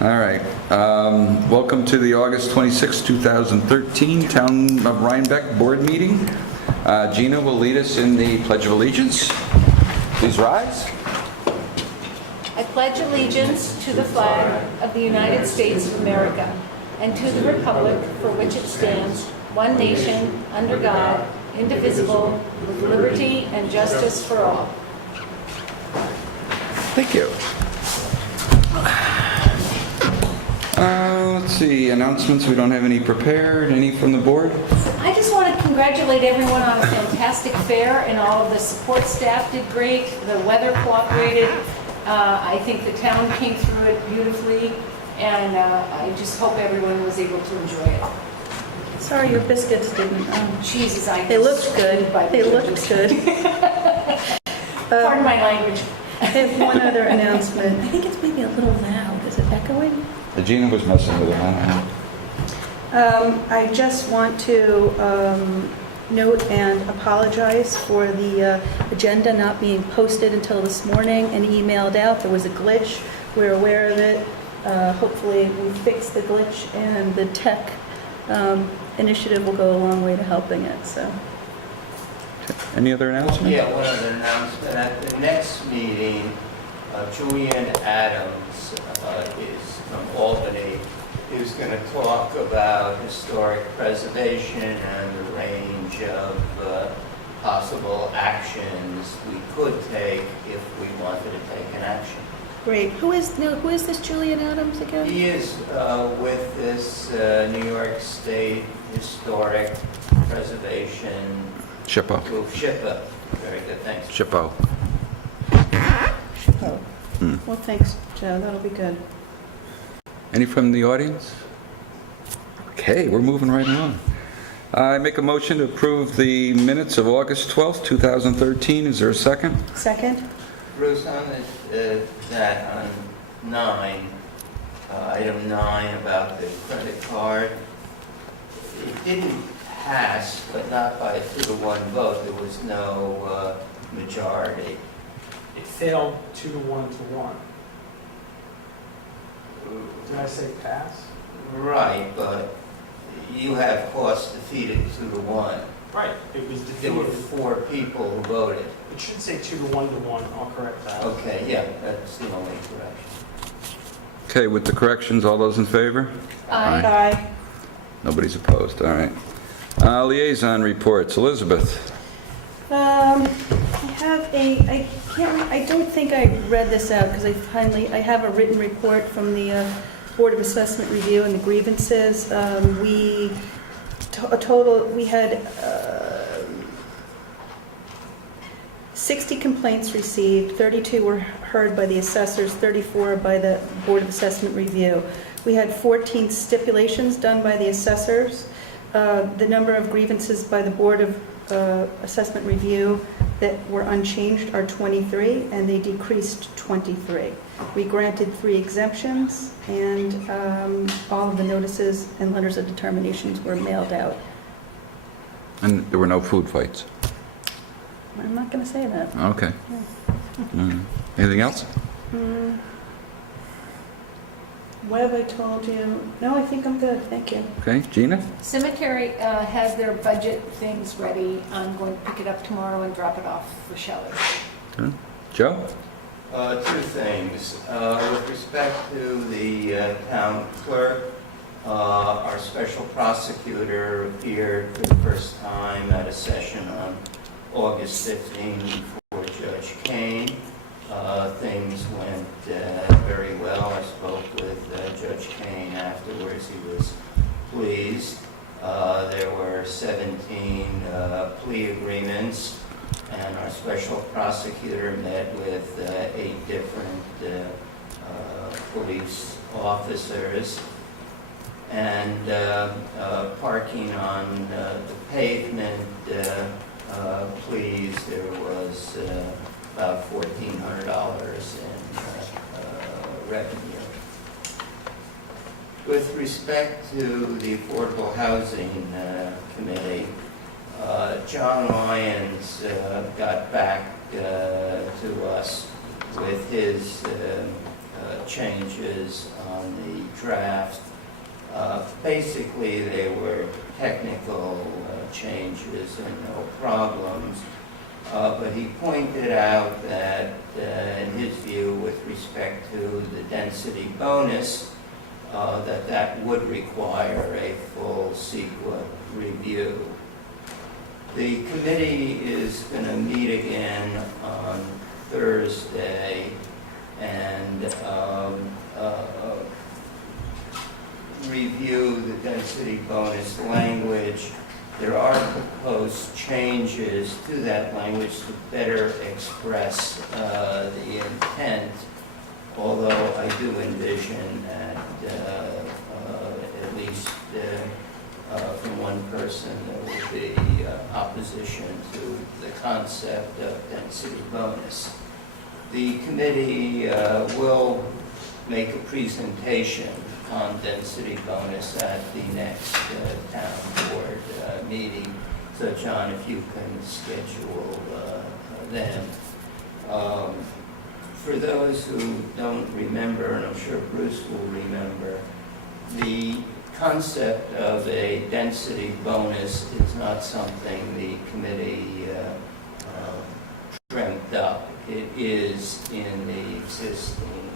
All right. Welcome to the August 26, 2013 Town of Rhinebeck Board Meeting. Gina will lead us in the Pledge of Allegiance. Please rise. I pledge allegiance to the flag of the United States of America and to the republic for which it stands, one nation, under God, indivisible, with liberty and justice for all. Thank you. Let's see, announcements. We don't have any prepared. Any from the board? I just want to congratulate everyone on a fantastic fair, and all of the support staff did great. The weather cooperated. I think the town came through it beautifully, and I just hope everyone was able to enjoy it. Sorry, your biscuits didn't. Jesus, They looked good. They looked good. Pardon my language. I have one other announcement. I think it's maybe a little loud. Is it echoing? Gina was messing with it. I don't know. I just want to note and apologize for the agenda not being posted until this morning and emailed out. There was a glitch. We're aware of it. Hopefully we fixed the glitch, and the tech initiative will go a long way to helping it. So. Any other announcements? Yeah, one other announcement. At the next meeting, Julian Adams is from Albany. Is going to talk about historic preservation and the range of possible actions we could take if we wanted to take an action. Great. Who is this Julian Adams again? He is with this New York State Historic Preservation Shippo. group, SHPA. Very good, thanks. Shippo. Oh. Well, thanks, Joe. That'll be good. Any from the audience? Okay, we're moving right along. I make a motion to approve the minutes of August 12th, 2013. Is there a second? Second? Bruce, on that on 9, item 9 about the credit card, it didn't pass, but not by a 2-to-1 vote. There was no majority. It failed 2-to-1 to 1. Did I say pass? Right, but you have cost defeated 2-to-1. Right, it was There were defeated. 4 people who voted. It should say 2-to-1 to 1. I'll correct that. Okay, yeah, that's the only correction. Okay, with the corrections, all those in favor? Aye. Aye. Nobody's opposed, all right. Liaison reports. Elizabeth. I don't think I read this out because I have a written report from the Board of Assessment Review and the grievances. We had 60 complaints received, 32 were heard by the assessors, 34 by the Board of Assessment Review. We had 14 stipulations done by the assessors. The number of grievances by the Board of Assessment Review that were unchanged are 23, and they decreased 23. We granted 3 exemptions, and all of the notices and letters of determinations were mailed out. And there were no food fights? I'm not going to say that. Okay. Anything else? What have I told you? No, I think I'm good. Thank you. Okay, Gina? Cemetery has their budget things ready. I'm going to pick it up tomorrow and drop it off for Shelley. Good. Joe? 2 things. With respect to the town clerk, our special prosecutor appeared for the first time at a session on August 15 before Judge Kane. Things went very well. I spoke with Judge Kane afterwards. He was pleased. There were 17 plea agreements, and our special prosecutor met with 8 different police officers. And parking on the pavement, please, there was about $1,400 in revenue. With respect to the Affordable Housing Committee, John Lyons got back to us with his changes on the draft. Basically, they were technical changes and no problems. But he pointed out that, in his view, with respect to the density bonus, that would require a full CEQA review. The committee is going to meet again on Thursday and review the density bonus language. There are proposed changes to that language to better express the intent, although I do envision that at least from one person there will be opposition to the concept of density bonus. The committee will make a presentation on density bonus at the next town board meeting. So John, if you can schedule them. For those who don't remember, and I'm sure Bruce will remember, the concept of a density bonus is not something the committee dreamt up. It is in the existing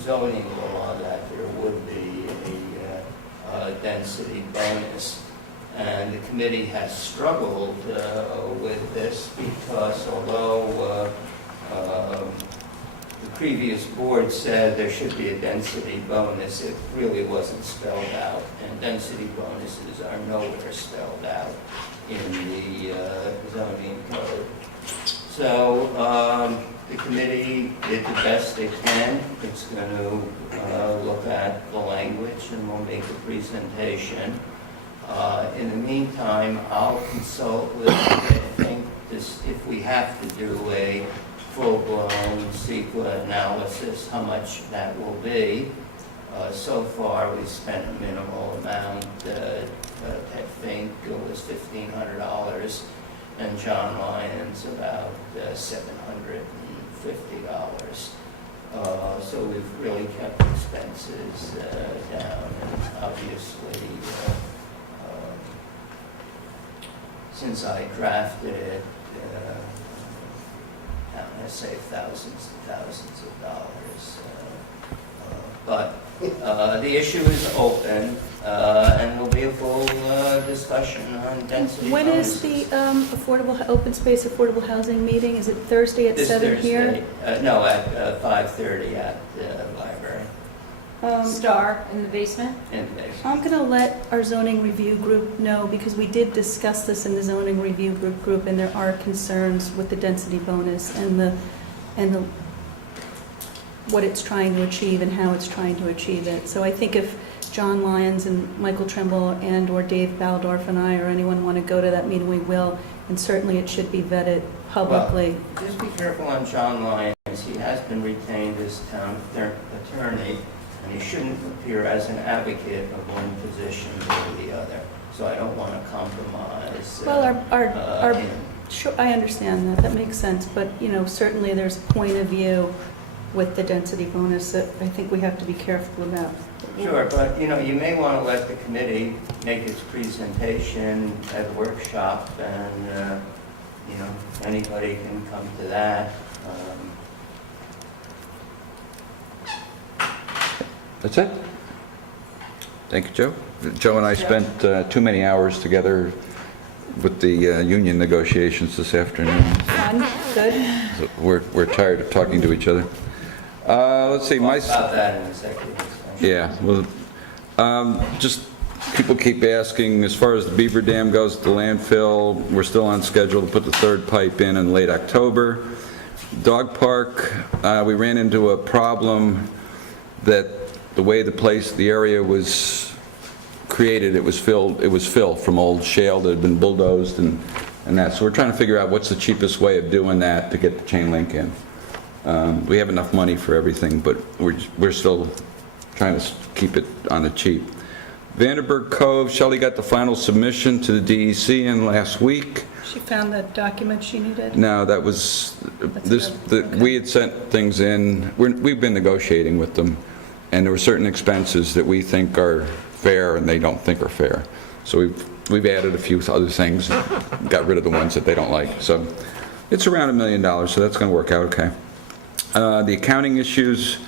zoning law that there would be a density bonus. And the committee has struggled with this because although the previous board said there should be a density bonus, it really wasn't spelled out. And density bonuses are nowhere spelled out in the zoning code. So the committee did the best they can. It's going to look at the language and we'll make a presentation. In the meantime, I'll consult with, I think, if we have to do a full-blown CEQA analysis, how much that will be. So far, we spent a minimal amount. I think it was $1,500, and John Lyons about $750. So we've really kept expenses down, and obviously, since I drafted it, I saved thousands and thousands of dollars. But the issue is open, and there'll be a full discussion on density When is the open space affordable housing meeting? Is it Thursday at This 7 Thursday. here? No, at 5:30 at the library Star in the basement? in the basement. I'm going to let our zoning review group know, because we did discuss this in the zoning review group, and there are concerns with the density bonus and the what it's trying to achieve and how it's trying to achieve it. So I think if John Lyons and Michael Trimble and or Dave Baldorf and I or anyone want to go to that meeting, we will, and certainly it should be vetted publicly. Well, just be careful on John Lyons. He has been retained as town attorney, and he shouldn't appear as an advocate of one position or the other. So I don't want to compromise Well, our him. sure, I understand that. That makes sense. But, certainly there's a point of view with the density bonus that I think we have to be careful about. Sure, but, you may want to let the committee make its presentation at a workshop, and, anybody can come to that. That's it? Thank you, Joe. Joe and I spent too many hours together with the union negotiations this afternoon. Fun? Good? So we're tired of talking to each other. Let's see, Talk about that in executive session. yeah, well, just people keep asking, as far as the Beaver Dam goes, the landfill, we're still on schedule to put the third pipe in late October. Dog park, we ran into a problem that the way the area was created, it was fill from old shale that had been bulldozed and that. So we're trying to figure out what's the cheapest way of doing that to get the chain link in. We have enough money for everything, but we're still trying to keep it on the cheap. Vanderburg Cove, Shelley got the final submission to the DEC in last week. She found the document she needed? No, that was, this, Okay. we had sent things in, we've been negotiating with them, and there were certain expenses that we think are fair and they don't think are fair. So we've added a few other things, got rid of the ones that they don't like. So it's around $1 million, so that's going to work out okay. The accounting issues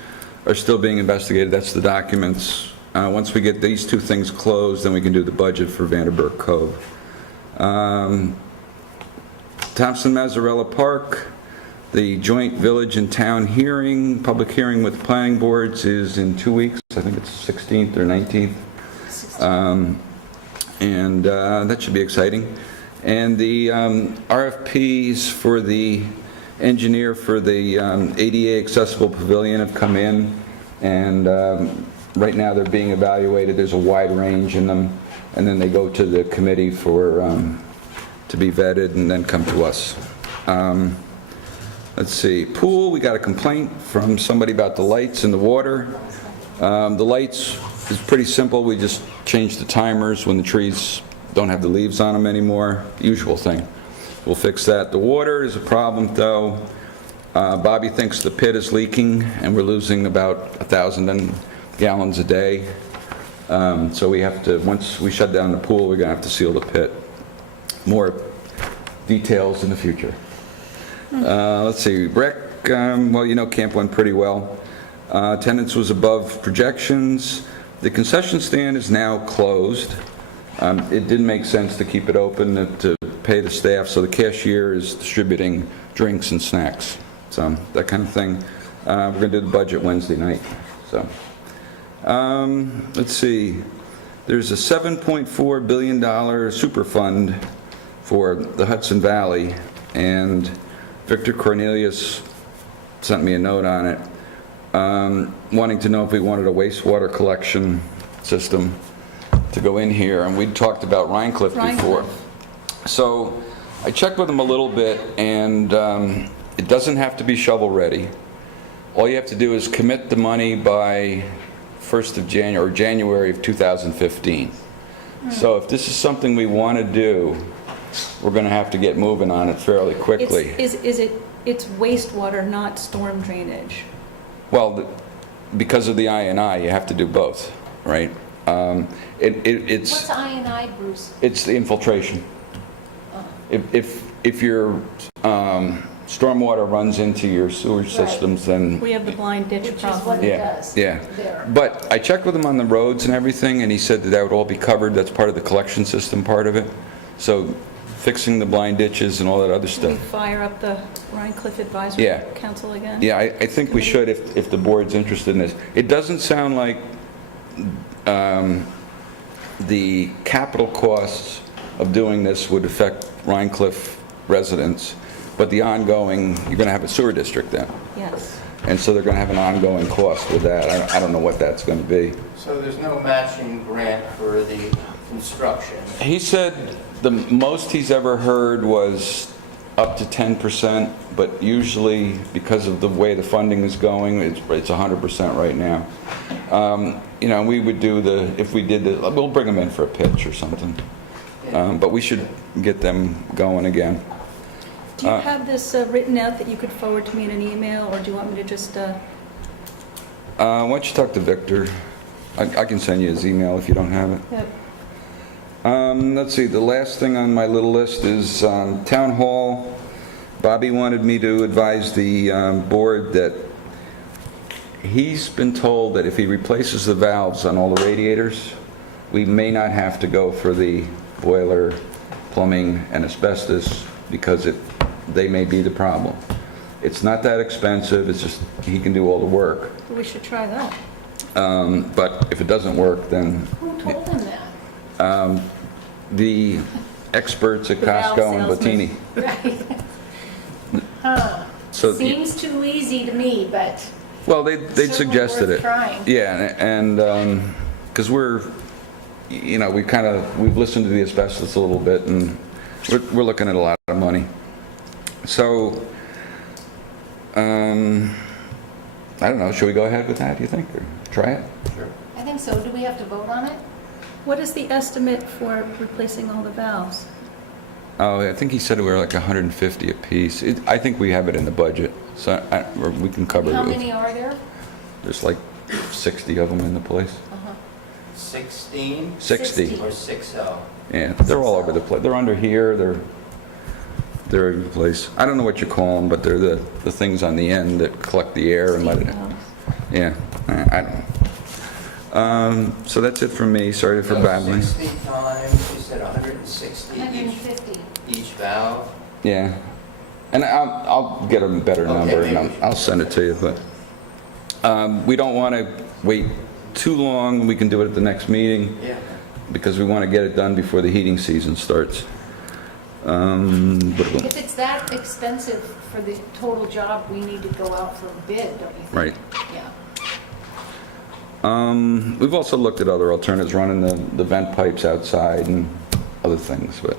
are still being investigated. That's the documents. Once we get these two things closed, then we can do the budget for Vanderburg Cove. Thompson Mazzarella Park, the joint village and town hearing, public hearing with planning boards is in 2 weeks. I think it's 16th or 19th. And that should be exciting. And the RFPs for the engineer for the ADA accessible pavilion have come in, and right now they're being evaluated. There's a wide range in them, and then they go to the committee for to be vetted and then come to us. Let's see, pool, we got a complaint from somebody about the lights in the water. The lights is pretty simple. We just change the timers when the trees don't have the leaves on them anymore. Usual thing. We'll fix that. The water is a problem, though. Bobby thinks the pit is leaking, and we're losing about 1,000 gallons a day. So we have to, once we shut down the pool, we're going to have to seal the pit. More details in the future. Let's see, rec, well, you know, camp went pretty well. Attendance was above projections. The concession stand is now closed. It didn't make sense to keep it open to pay the staff, so the cashier is distributing drinks and snacks, so that kind of thing. We're going to do the budget Wednesday night. So, let's see. There's a $7.4 billion super fund for the Hudson Valley, and Victor Cornelius sent me a note on it, wanting to know if we wanted a wastewater collection system to go in here, and we'd talked about Rhinecliff before. So I checked with them a little bit, and it doesn't have to be shovel ready. All you have to do is commit the money by 1st of January or January of 2015. So if this is something we want to do, we're going to have to get moving on it fairly quickly. It's wastewater, not storm drainage. Well, because of the I&I, you have to do both, right? It's What's I&I, Bruce? it's the infiltration. If your stormwater runs into your sewage Right. systems, then We have the blind ditch Which is problem. what it yeah, does. yeah. There. But I checked with him on the roads and everything, and he said that would all be covered. That's part of the collection system part of it. So fixing the blind ditches and all that other Should we stuff. fire up the Rhinecliff Advisory Yeah. Council again? Yeah, I think we should if the board's interested in this. It doesn't sound like the capital costs of doing this would affect Rhinecliff residents, but the ongoing, you're going to have a sewer district then. Yes. And so they're going to have an ongoing cost with that. I don't know what that's going to be. So there's no matching grant for the construction? He said the most he's ever heard was up to 10%, but usually because of the way the funding is going, it's 100% right now. You know, we would do if we did we'll bring them in for a pitch or something. But we should get them going again. Do you have this written out that you could forward to me in an email, or do you want me to just... Why don't you talk to Victor? I can send you his email if you don't have it. Yep. Let's see, the last thing on my little list is Town Hall. Bobby wanted me to advise the board that he's been told that if he replaces the valves on all the radiators, we may not have to go for the boiler, plumbing, and asbestos, because they may be the problem. It's not that expensive, it's just he can do all the work. Well, we should try that. But if it doesn't work, then Who told him that? the experts at The valve Costco and salesman. Bottini. Right. Huh. So, Seems too easy to me, but well, they'd certainly suggested worth it. trying. Yeah, and because we're, you know, we've listened to the asbestos a little bit, and we're looking at a lot of money. So, I don't know, should we go ahead with that, do you think, or try it? Sure. I think so. Do we have to vote on it? What is the estimate for replacing all the valves? Oh, I think he said we were like 150 apiece. I think we have it in the budget, so or we can cover How it. many are there? There's like 60 of them in the place. 16 60. or 60? Yeah, they're all over the place. They're under here, they're in the place. I don't know what you call them, but they're the things on the end that collect the air and let it, yeah, I don't know. So that's it from me, sorry for babbling. 60 times, you said 160 150. each valve? Yeah, and I'll get a better Okay, number and maybe. I'll send it to you, but we don't want to wait too long. We can do it at the next meeting Yeah. because we want to get it done before the heating season starts. If it's that expensive for the total job, we need to go out for a bid, don't you think? Right. Yeah. We've also looked at other alternatives, running the vent pipes outside and other things, but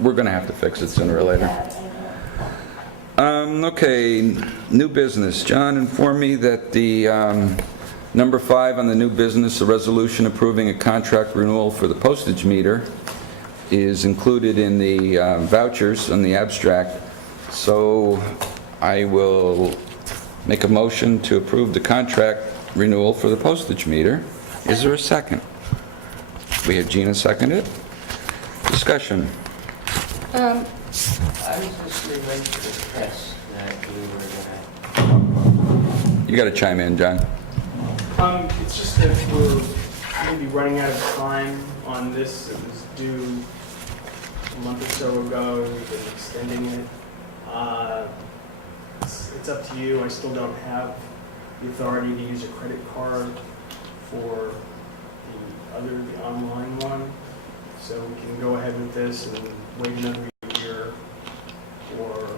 we're going to have to fix it sooner or later. Bad, I know. Okay, new business. John informed me that the number 5 on the new business, the resolution approving a contract renewal for the postage meter, is included in the vouchers on the abstract. So I will make a motion to approve the contract renewal for the postage meter. Is there a second? We have Gina second it. Discussion. I was just related to the test that we were going You got to chime in, John. It's just that we're maybe running out of time on this. It was due a month or so ago. We've been extending it. It's up to you. I still don't have the authority to use a credit card for the online one. So we can go ahead with this and wait another year or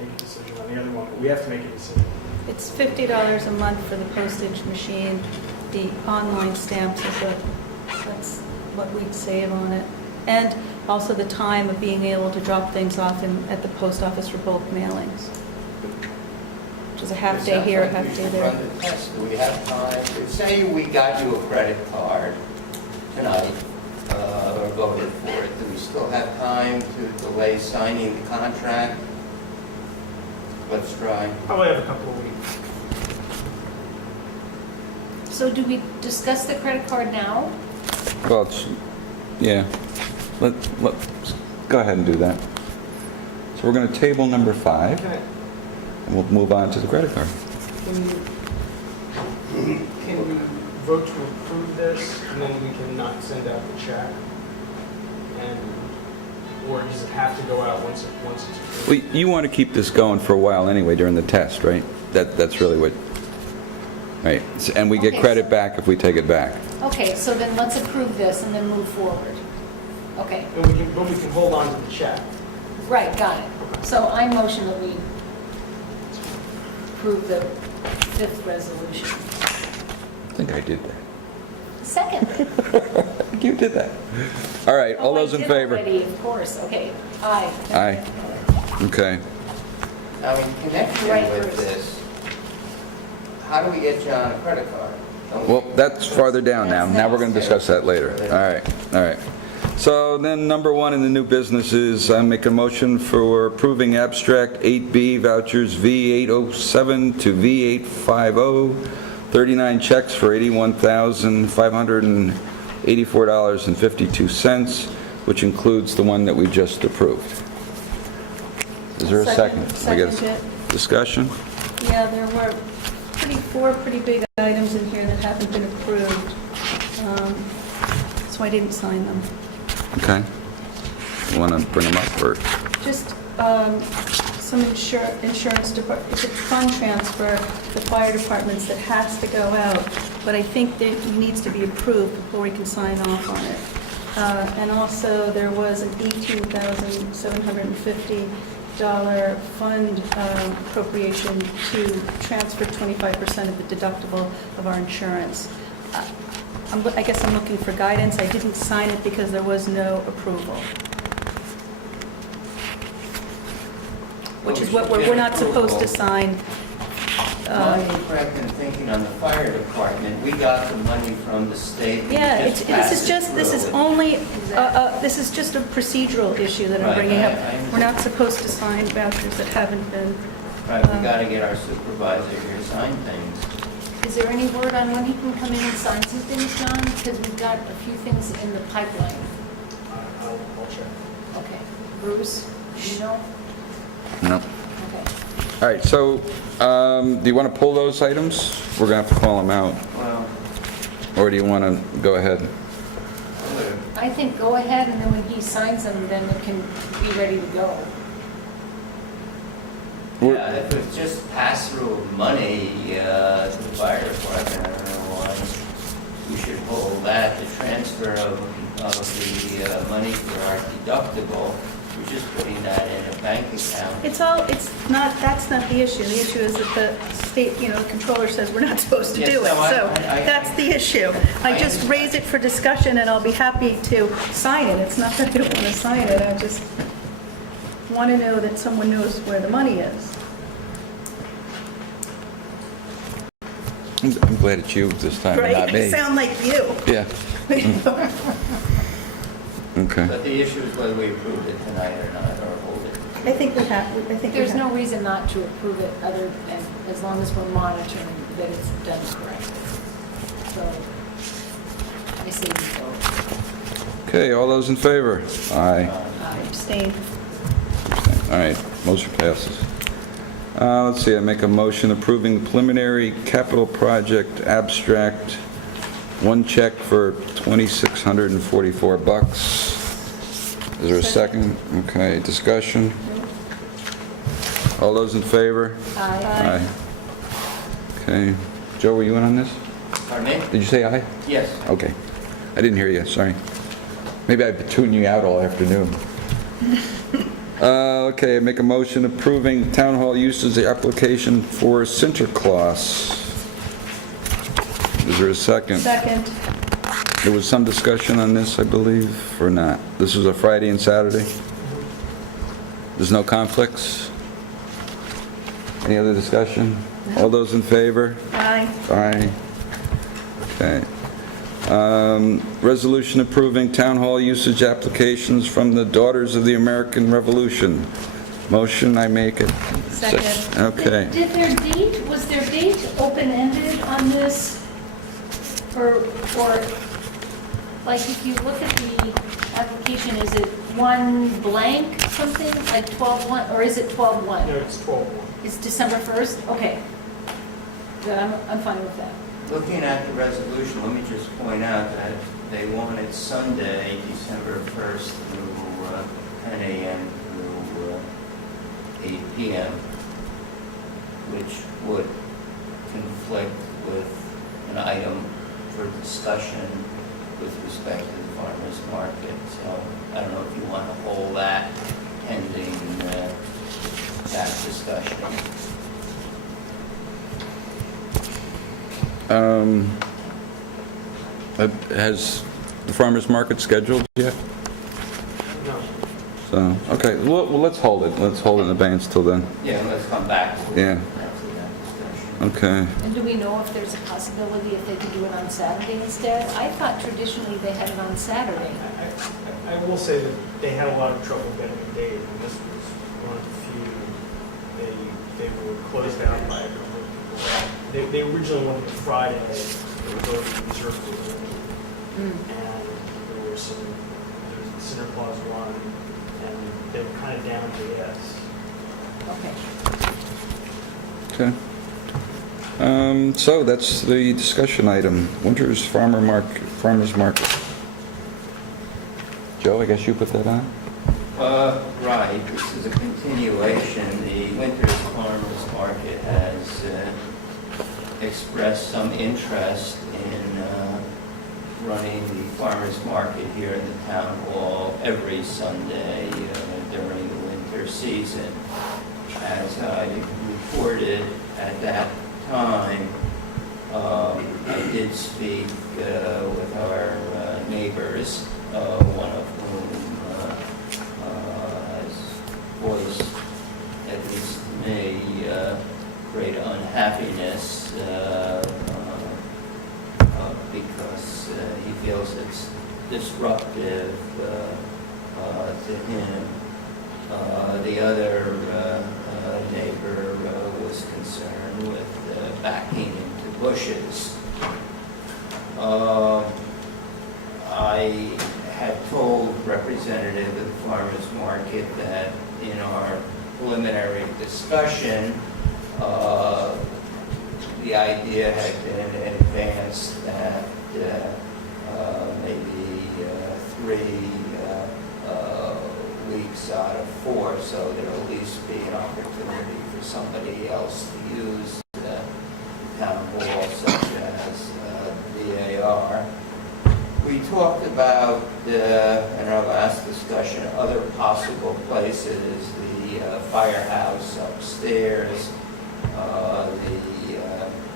make a decision on the other one. But we have to make a decision. It's $50 a month for the postage machine. The online stamps is that's what we'd save on it. And also the time of being able to drop things off at the post office for bulk mailings, which is a half day here, a half day there. Run the test. Do we have time? Say we got you a credit card tonight, or voted for it. Do we still have time to delay signing the contract? Let's try. Probably have a couple of weeks. So do we discuss the credit card now? Well, yeah. Let's go ahead and do that. So we're going to table number 5, Okay. and we'll move on to the credit card. Can we vote to approve this, and then we can not send out the check? Or does it have to go out once it's approved? Well, you want to keep this going for a while anyway during the test, right? That's really what, right? And we get Okay, credit so- back if we take it back. Okay, so then let's approve this and then move forward. Okay, But we can hold on to the check. right, got it. So I motion that we approve the 5th resolution. I think I did that. Second. I think you did that. All right, all those in favor? Already, of course, okay. Aye. Aye. Okay. Now, in connection Right, with Bruce. this, how do we get you on a credit card? Don't we- Well, that's farther down now. Now we're going to discuss that later. All right. So then number 1 in the new business is I make a motion for approving abstract 8B vouchers V807 to V850, 39 checks for $81,584.52, which includes the one that we just approved. Is there a second? I guess. Second it. Discussion? Yeah, there were 4 pretty big items in here that haven't been approved, so I didn't sign them. Okay. You want to bring them up or? Just some insurance, it's a fund transfer to fire departments that has to go out, but I think that it needs to be approved before we can sign off on it. And also, there was an $18,750 fund appropriation to transfer 25% of the deductible of our insurance. I guess I'm looking for guidance. I didn't sign it because there was no approval. Which is what we're not supposed to sign Am I correct in thinking on the fire department, we got the money from the state? we Yeah, just this passed is it just, this is through. only, this is just a procedural issue that I'm Right, bringing up. I We're not supposed to sign vouchers that haven't been, Right, we got to get our supervisor here to sign things. Is there any word on when he can come in and sign some things, John? Because we've got a few things in the pipeline. I'll check. Okay. Bruce, do you know? No. Okay. All right, so do you want to pull those items? We're going to have to call them out. Well, Or do you want to go ahead? I would've- I think go ahead, and then when he signs them, then it can be ready to go. yeah, if it's just pass-through of money to the fire department, I don't know why we should hold that. The transfer of the money for our deductible, we're just putting that in a bank account. it's not, that's not the issue. The issue is that the state, the controller says we're not supposed to Yes, do it. no, So I- that's the issue. I just raise it for discussion and I'll be happy to sign it. It's not that I don't want to sign it, I just want to know that someone knows where the money is. I'm glad it's you this time, and Right? not I me. sound like you. Yeah, okay. But the issue is whether we approve it tonight or not, or hold it. I think we have, I think we There's have. no reason not to approve it other than, as long as we're monitoring that it's done correctly. So, I say we vote. Okay, all those in favor? Aye. Aye. Abstain. All right, motion passes. Let's see, I make a motion approving the preliminary capital project abstract, one check for $2,644. Is there a second? Okay, discussion? All those in favor? Aye. Okay. Joe, were you in on this? Pardon me? Did you say aye? Yes. Okay. I didn't hear you, sorry. Maybe I've been tuning you out all afternoon. Okay, I make a motion approving town hall uses application for Sinterklaas. Is there a second? Second. There was some discussion on this, I believe, or not? This was a Friday and Saturday? There's no conflicts? Any other discussion? All those in favor? Aye. Aye. Okay. Resolution approving town hall usage applications from the Daughters of the American Revolution. Motion, I make it. Second. Okay. Did their date, was their date open-ended on this? Or, like, if you look at the application, is it one blank something, like 12/1, or is it 12/1? No, it's 12. It's December 1st? Okay. Good, I'm fine with that. Looking at the resolution, let me just point out that they wanted Sunday, December 1st through 10 a.m. through 8 p.m., which would conflict with an item for discussion with respect to the farmer's market. So I don't know if you want to hold that pending that discussion. Has the farmer's market scheduled yet? No. So, okay, well, let's hold it. Let's hold it in abeyance till then. Yeah, let's come back to it Yeah. after that discussion. Okay. And do we know if there's a possibility if they could do it on Saturday instead? I thought traditionally they had it on Saturday. I will say that they had a lot of trouble getting a date, and this was one of the few. They were closed out by a couple of people. They originally wanted a Friday, it was already reserved for them. And there was the Santa Claus one, and they were kind of down to yes. Okay. Okay. So that's the discussion item. Winter's farmer's market. Joe, I guess you put that on? Right, this is a continuation. The Winter's Farmers Market has expressed some interest in running the farmers market here in the town hall every Sunday during the winter season. As I reported at that time, I did speak with our neighbors, one of whom has voiced, at least to me, great unhappiness he feels it's disruptive to him. The other neighbor was concerned with backing into bushes. I had told representative of the farmers market that in our preliminary discussion, the idea had been advanced that maybe 3 weeks out of 4, so there'll at least be an opportunity for somebody else to use the town hall, such as VAR. We talked about, in our last discussion, other possible places, the firehouse upstairs, the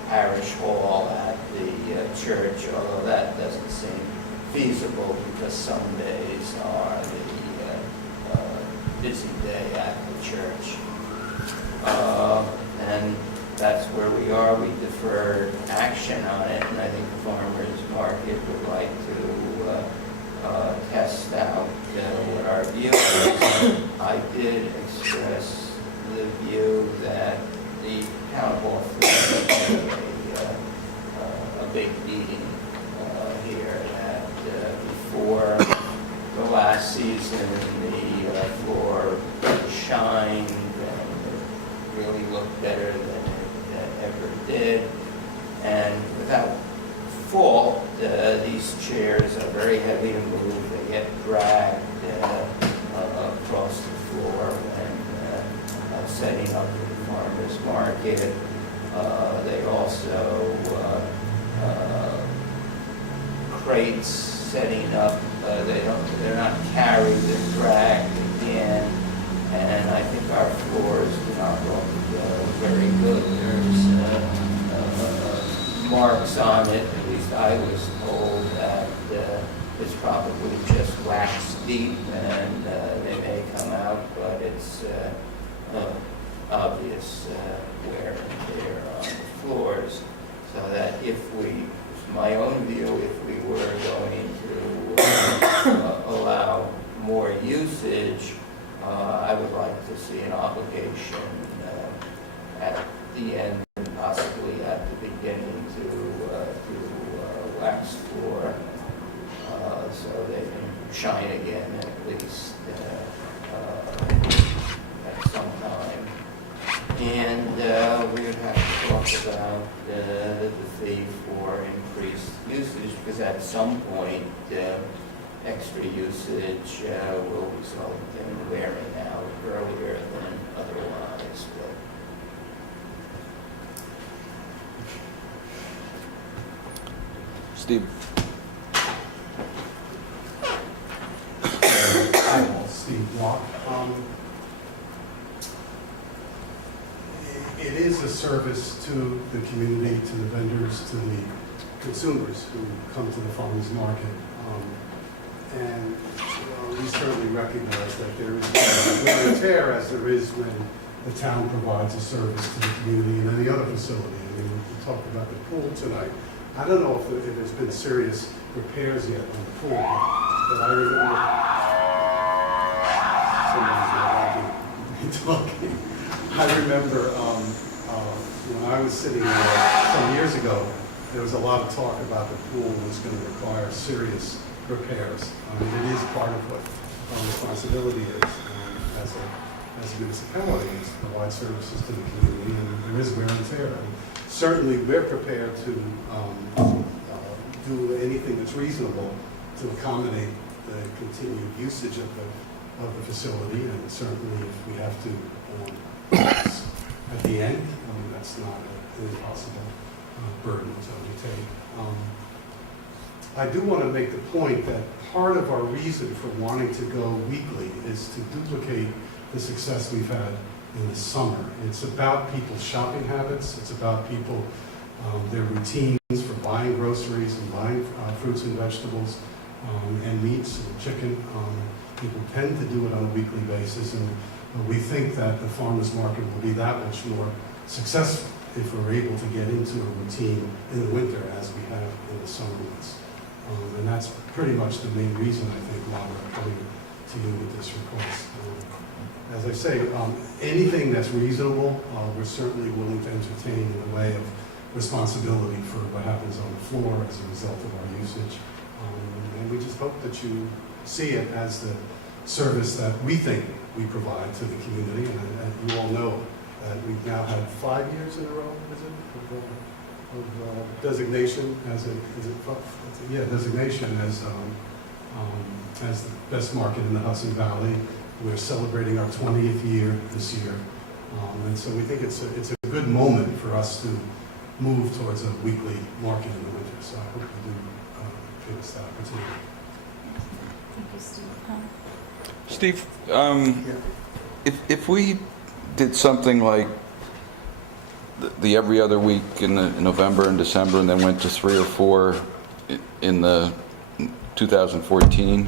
parish hall at the church, although that doesn't seem feasible because Sundays are the busy day at the church. And that's where we are. We deferred action on it, and I think the farmers market would like to test out what our view is. I did express the view that the town hall a big meeting here, that before the last season the floor shined and really looked better than it ever did. And without fault, these chairs are very heavy to move. They get dragged across the floor when setting up the farmers market. They also crates setting up. They're not carried. They're dragged again. And I think our floors do not look very good. There's marks on it. At least I was told that it's probably just wax deep, and they may come out, but it's obvious wear and tear on the floors. So that my own view, if we were going to allow more usage, I would like to see an obligation at the end and possibly at the beginning to wax floor so they can shine again at least at some time. And we would have to talk about the fee for increased usage, because at some point extra usage will result in wearing out earlier than otherwise. Steve. Hi, Steve Block. It is a service to the community, to the vendors, to the consumers who come to the farmers market. And we certainly recognize that there is wear and tear as there is when the town provides a service to the community in any other facility. I mean, we talked about the pool tonight. I don't know if there's been serious repairs yet on the pool, but I remember somebody's not talking. I remember when I was sitting there some years ago, there was a lot of talk about the pool was going to require serious repairs. I mean, it is part of what our responsibility is as a municipality, is to provide services to the community, and there is wear and tear. And certainly, we're prepared to do anything that's reasonable to accommodate the continued usage of the facility, and certainly if we have to at the end, I mean, that's not an impossible burden to undertake. I do want to make the point that part of our reason for wanting to go weekly is to duplicate the success we've had in the summer. It's about people's shopping habits. It's about people, their routines for buying groceries and buying fruits and vegetables and meats and chicken. People tend to do it on a weekly basis, and we think that the farmers market will be that much more successful if we're able to get into a routine in the winter as we have in the summer months. And that's pretty much the main reason, I think, why we're coming to you with this request. As I say, anything that's reasonable, we're certainly willing to entertain in the way of responsibility for what happens on the floor as a result of our usage. And we just hope that you see it as the service that we think we provide to the community. And you all know that we've now had 5 years in a row, is it, of designation as designation as the best market in the Hudson Valley. We're celebrating our 20th year this year. And so we think it's a good moment for us to move towards a weekly market in the winter. So I hope you do give us that opportunity. Thank you, Steve. Steve, if we did something like the every other week in November and December, and then went to 3 or 4 in the 2014,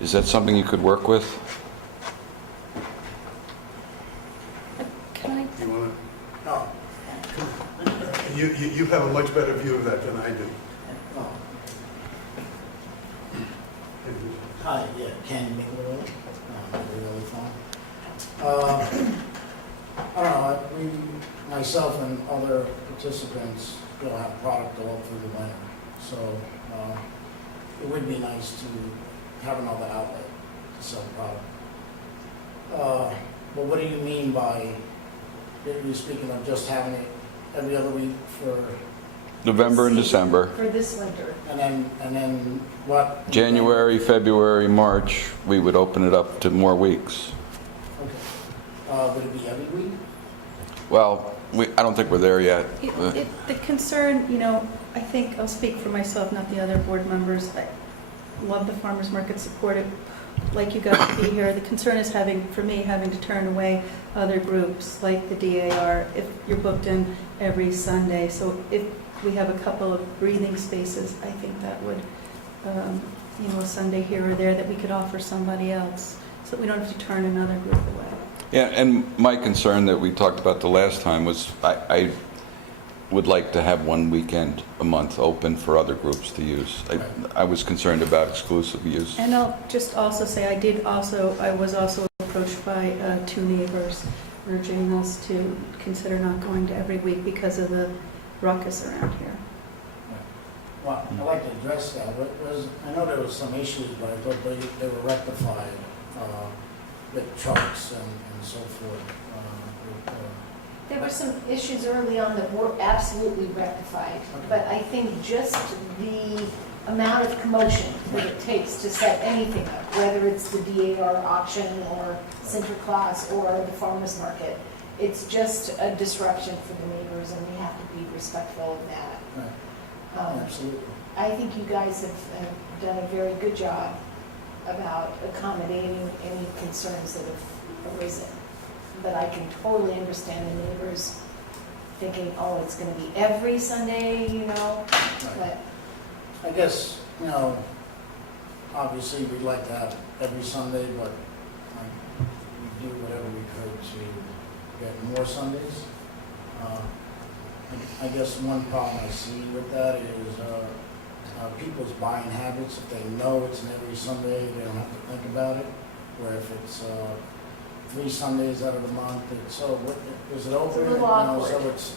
is that something you could work with? Can I? You want to? No. You have a much better view of that than I do. Hi, yeah, Ken McLeod, really fun. I don't know, myself and other participants will have product all through the winter, so it would be nice to have another outlet to sell product. But what do you mean by, you're speaking of just having it every other week for, November and December. For this winter. and then what? January, February, March, we would open it up to more weeks. Okay. Would it be every week? Well, I don't think we're there yet. The concern, I think I'll speak for myself, not the other board members. I love the farmers market, support it, like you guys to be here. The concern is having to turn away other groups like the DAR if you're booked in every Sunday. So if we have a couple of breathing spaces, I think that would, a Sunday here or there that we could offer somebody else so that we don't have to turn another group away. Yeah, and my concern that we talked about the last time was I would like to have one weekend a month open for other groups to use. I was concerned about exclusive use. And I'll just also say I was also approached by 2 neighbors urging us to consider not going to every week because of the ruckus around here. Well, I'd like to address that. I know there was some issues, but I thought they were rectified with trucks and so forth. There were some issues early on that were absolutely rectified, but I think just the amount of commotion that it takes to set anything up, whether it's the DAR auction or Sinterklaas or the farmers market, it's just a disruption for the neighbors, and we have to be respectful of that. Right. Absolutely. I think you guys have done a very good job about accommodating any concerns that have arisen. But I can totally understand the neighbors thinking, oh, it's going to be every Sunday, but I guess, obviously we'd like to have every Sunday, but we do whatever we could to get more Sundays. I guess one problem I see with that is people's buying habits. If they know it's an every Sunday, they don't have to think about it. Where if it's 3 Sundays out of the month, is it open? It's a little awkward. So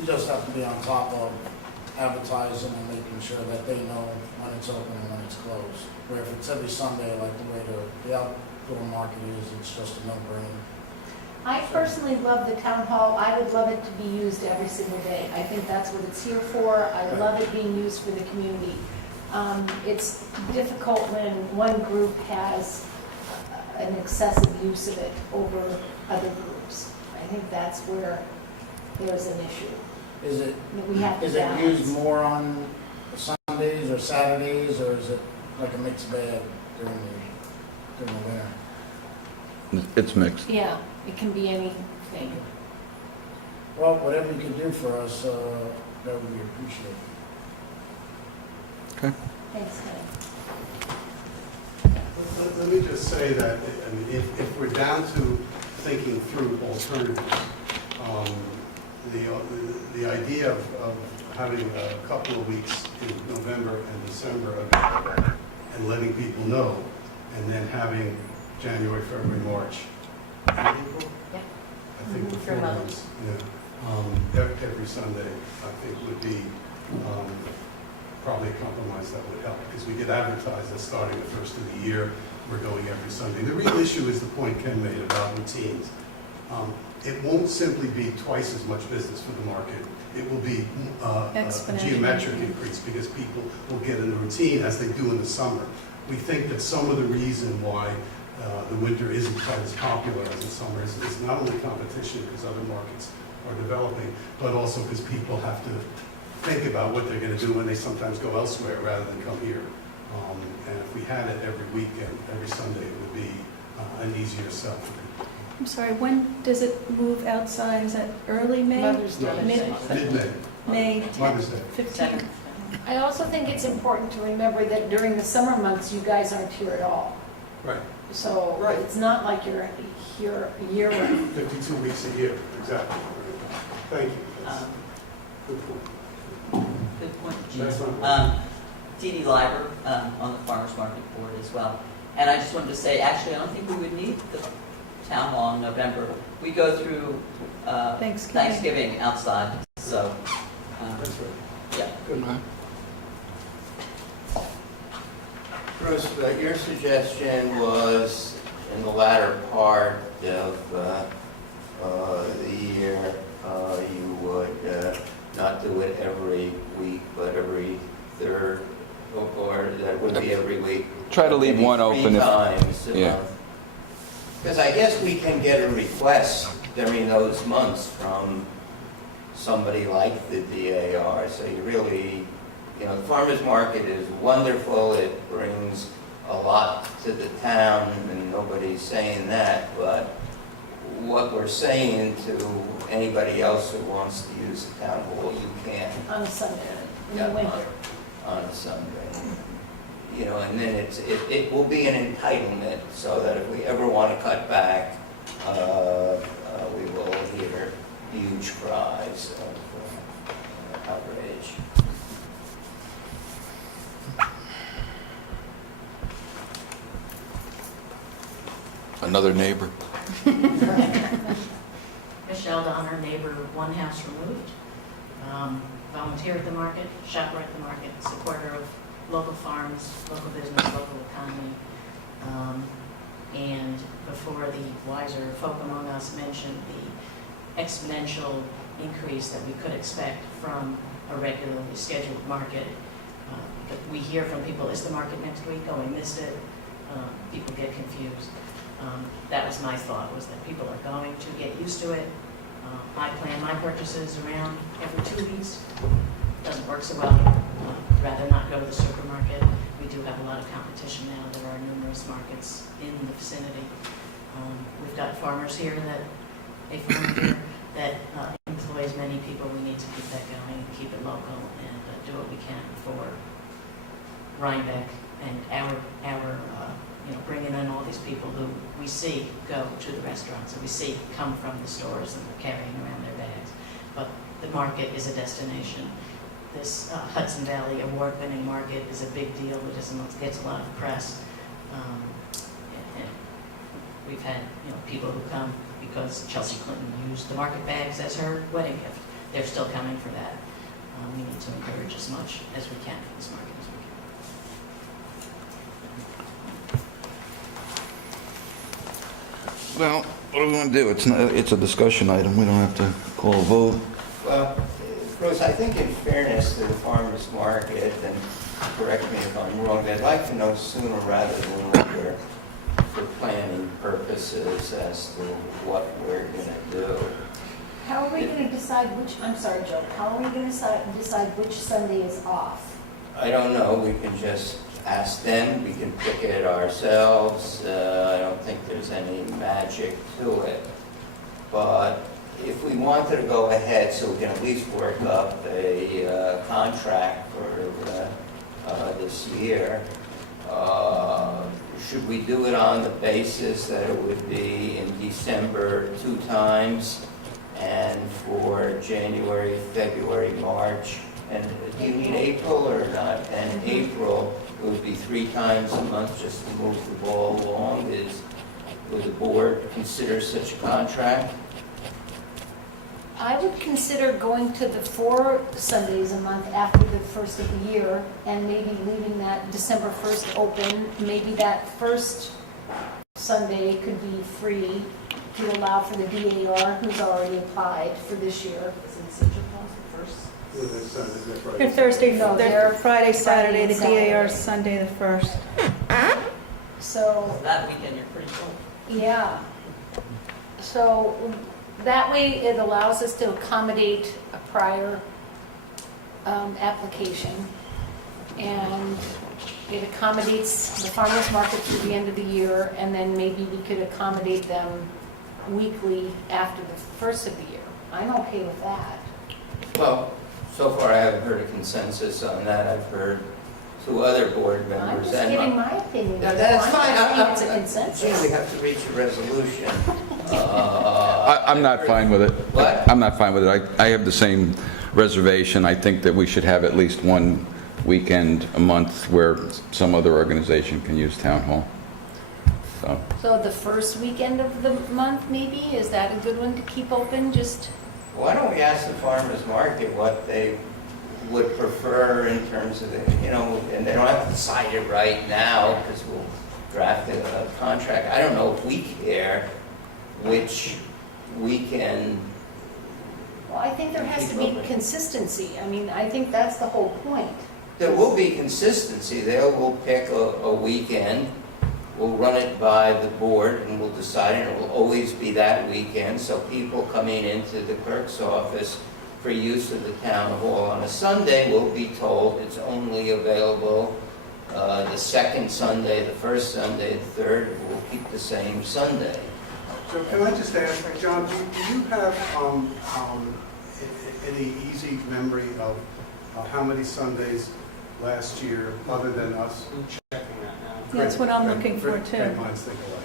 you just have to be on top of advertising and making sure that they know when it's open and when it's closed. Where if it's every Sunday, like the way the outdoor market is, it's just a no-brainer. I personally love the town hall. I would love it to be used every single day. I think that's what it's here for. I love it being used for the community. It's difficult when one group has an excessive use of it over other groups. I think that's where there's an issue. Is it We have to Is it balance. used more on Sundays or Saturdays, or is it like a mixed bag during the winter? It's mixed. Yeah, it can be anything. Well, whatever you can do for us, that would be appreciated. Okay. Thanks, Ken. Let me just say that if we're down to thinking through alternatives, the idea of having a couple of weeks in November and December available and letting people know, and then having January, February, March. April? Yeah. I think the For 4 months. months, every Sunday, I think would be probably a compromise that would help, because we get advertised as starting the first of the year, we're going every Sunday. The real issue is the point Ken made about routines. It won't simply be twice as much business for the market. It will be a Exponential. geometric increase, because people will get in the routine as they do in the summer. We think that some of the reason why the winter isn't quite as popular as the summer is not only competition because other markets are developing, but also because people have to think about what they're going to do, and they sometimes go elsewhere rather than come here. And if we had it every weekend, every Sunday, it would be an easier sell. I'm sorry, when does it move outside? Is that early May? Mother's Day. Mid-May, May Mother's Day. 15th? I also think it's important to remember that during the summer months, you guys aren't here at all. Right, So Right. it's not like you're here year-round. 52 weeks a year, exactly. Thank you. That's good point. Good point, That's Gina. not- Dee Dee Liber on the Farmers Market Board as well. And I just wanted to say, actually, I don't think we would need the town hall in November. We go through Thanksgiving outside, so, That's right. yeah. Good man. Bruce, your suggestion was in the latter part of the year, you would not do it every week, but every third, or that would be every week. Try to leave Maybe one open 3 if- times a yeah. month. Because I guess we can get a request during those months from somebody like the DAR, so you really, the farmer's market is wonderful, it brings a lot to the town, and nobody's saying that, but what we're saying to anybody else who wants to use the town hall, you can't On a Sunday, in Yeah, the winter. on a Sunday. And then it will be an entitlement, so that if we ever want to cut back, we will hear huge cries of outrage. Another neighbor. Michelle Donner, neighbor one house removed, volunteer at the market, shopper at the market, supporter of local farms, local business, local economy. And before the wiser folk among us mentioned the exponential increase that we could expect from a regularly scheduled market. But we hear from people, is the market next week? Oh, we missed it. People get confused. That was my thought, was that people are going to get used to it. I plan my purchases around every 2 weeks. Doesn't work so well. Rather not go to the supermarket. We do have a lot of competition now. There are numerous markets in the vicinity. We've got farmers here that, a farm here that employs many people. We need to keep that going, keep it local, and do what we can for Rhinebeck and our bringing in all these people who we see go to the restaurants and we see come from the stores and carrying around their bags. But the market is a destination. This Hudson Valley award-winning market is a big deal. It gets a lot of press. And we've had people who come because Chelsea Clinton used the market bags as her wedding gift. They're still coming for that. We need to encourage as much as we can for this market as we can. Well, what do we want to do? It's a discussion item. We don't have to call a vote. Well, Bruce, I think in fairness to the farmer's market, and correct me if I'm wrong, they'd like to know sooner rather than later for planning purposes as to what we're going to do. How are we going to decide which, I'm sorry, Joe, how are we going to decide which Sunday is off? I don't know, we can just ask them, we can pick it ourselves. I don't think there's any magic to it. But if we wanted to go ahead so we can at least work up a contract for this year, should we do it on the basis that it would be in December 2 times and for January, February, March, whatnot, and April, it would be 3 times a month just to move the ball along. Would the board consider such a contract? I would consider going to the 4 Sundays a month after the first of the year and maybe leaving that December 1st open. Maybe that first Sunday could be free to allow for the DAR who's already applied for this year. Is it Central Clause the first? Yeah, that's right. They're Thursday, No, they're they're Friday, Saturday, the Friday and DAR is Saturday. Sunday the 1st. So, That weekend, you're pretty full. yeah. So that way it allows us to accommodate a prior application. And it accommodates the farmers market through the end of the year, and then maybe we could accommodate them weekly after the first of the year. I'm okay with that. Well, so far I haven't heard a consensus on that. I've heard 2 other board I'm members. just and giving my opinion. No, that's I'm fine. not saying it's a Gee, we consensus. have to reach a resolution. I'm not fine with it. What? I'm not fine with it. I have the same reservation. I think that we should have at least one weekend a month where some other organization can use town hall. So, So the first weekend of the month, maybe, is that a good one to keep open? Just, Why don't we ask the farmers market what they would prefer in terms of, and they don't have to decide it right now because we'll draft a contract. I don't know if we care which weekend. well, I think there has to be consistency. I mean, I think that's the whole point. There will be consistency. They will pick a weekend. We'll run it by the board and we'll decide, and it will always be that weekend. So people coming into the clerk's office for use of the town hall on a Sunday will be told it's only available the second Sunday, the first Sunday, the third. We'll keep the same Sunday. So can I just ask, John, do you have any easy memory of how many Sundays last year, other than us? I'm checking that now. That's what I'm looking for, too. Great minds think alike.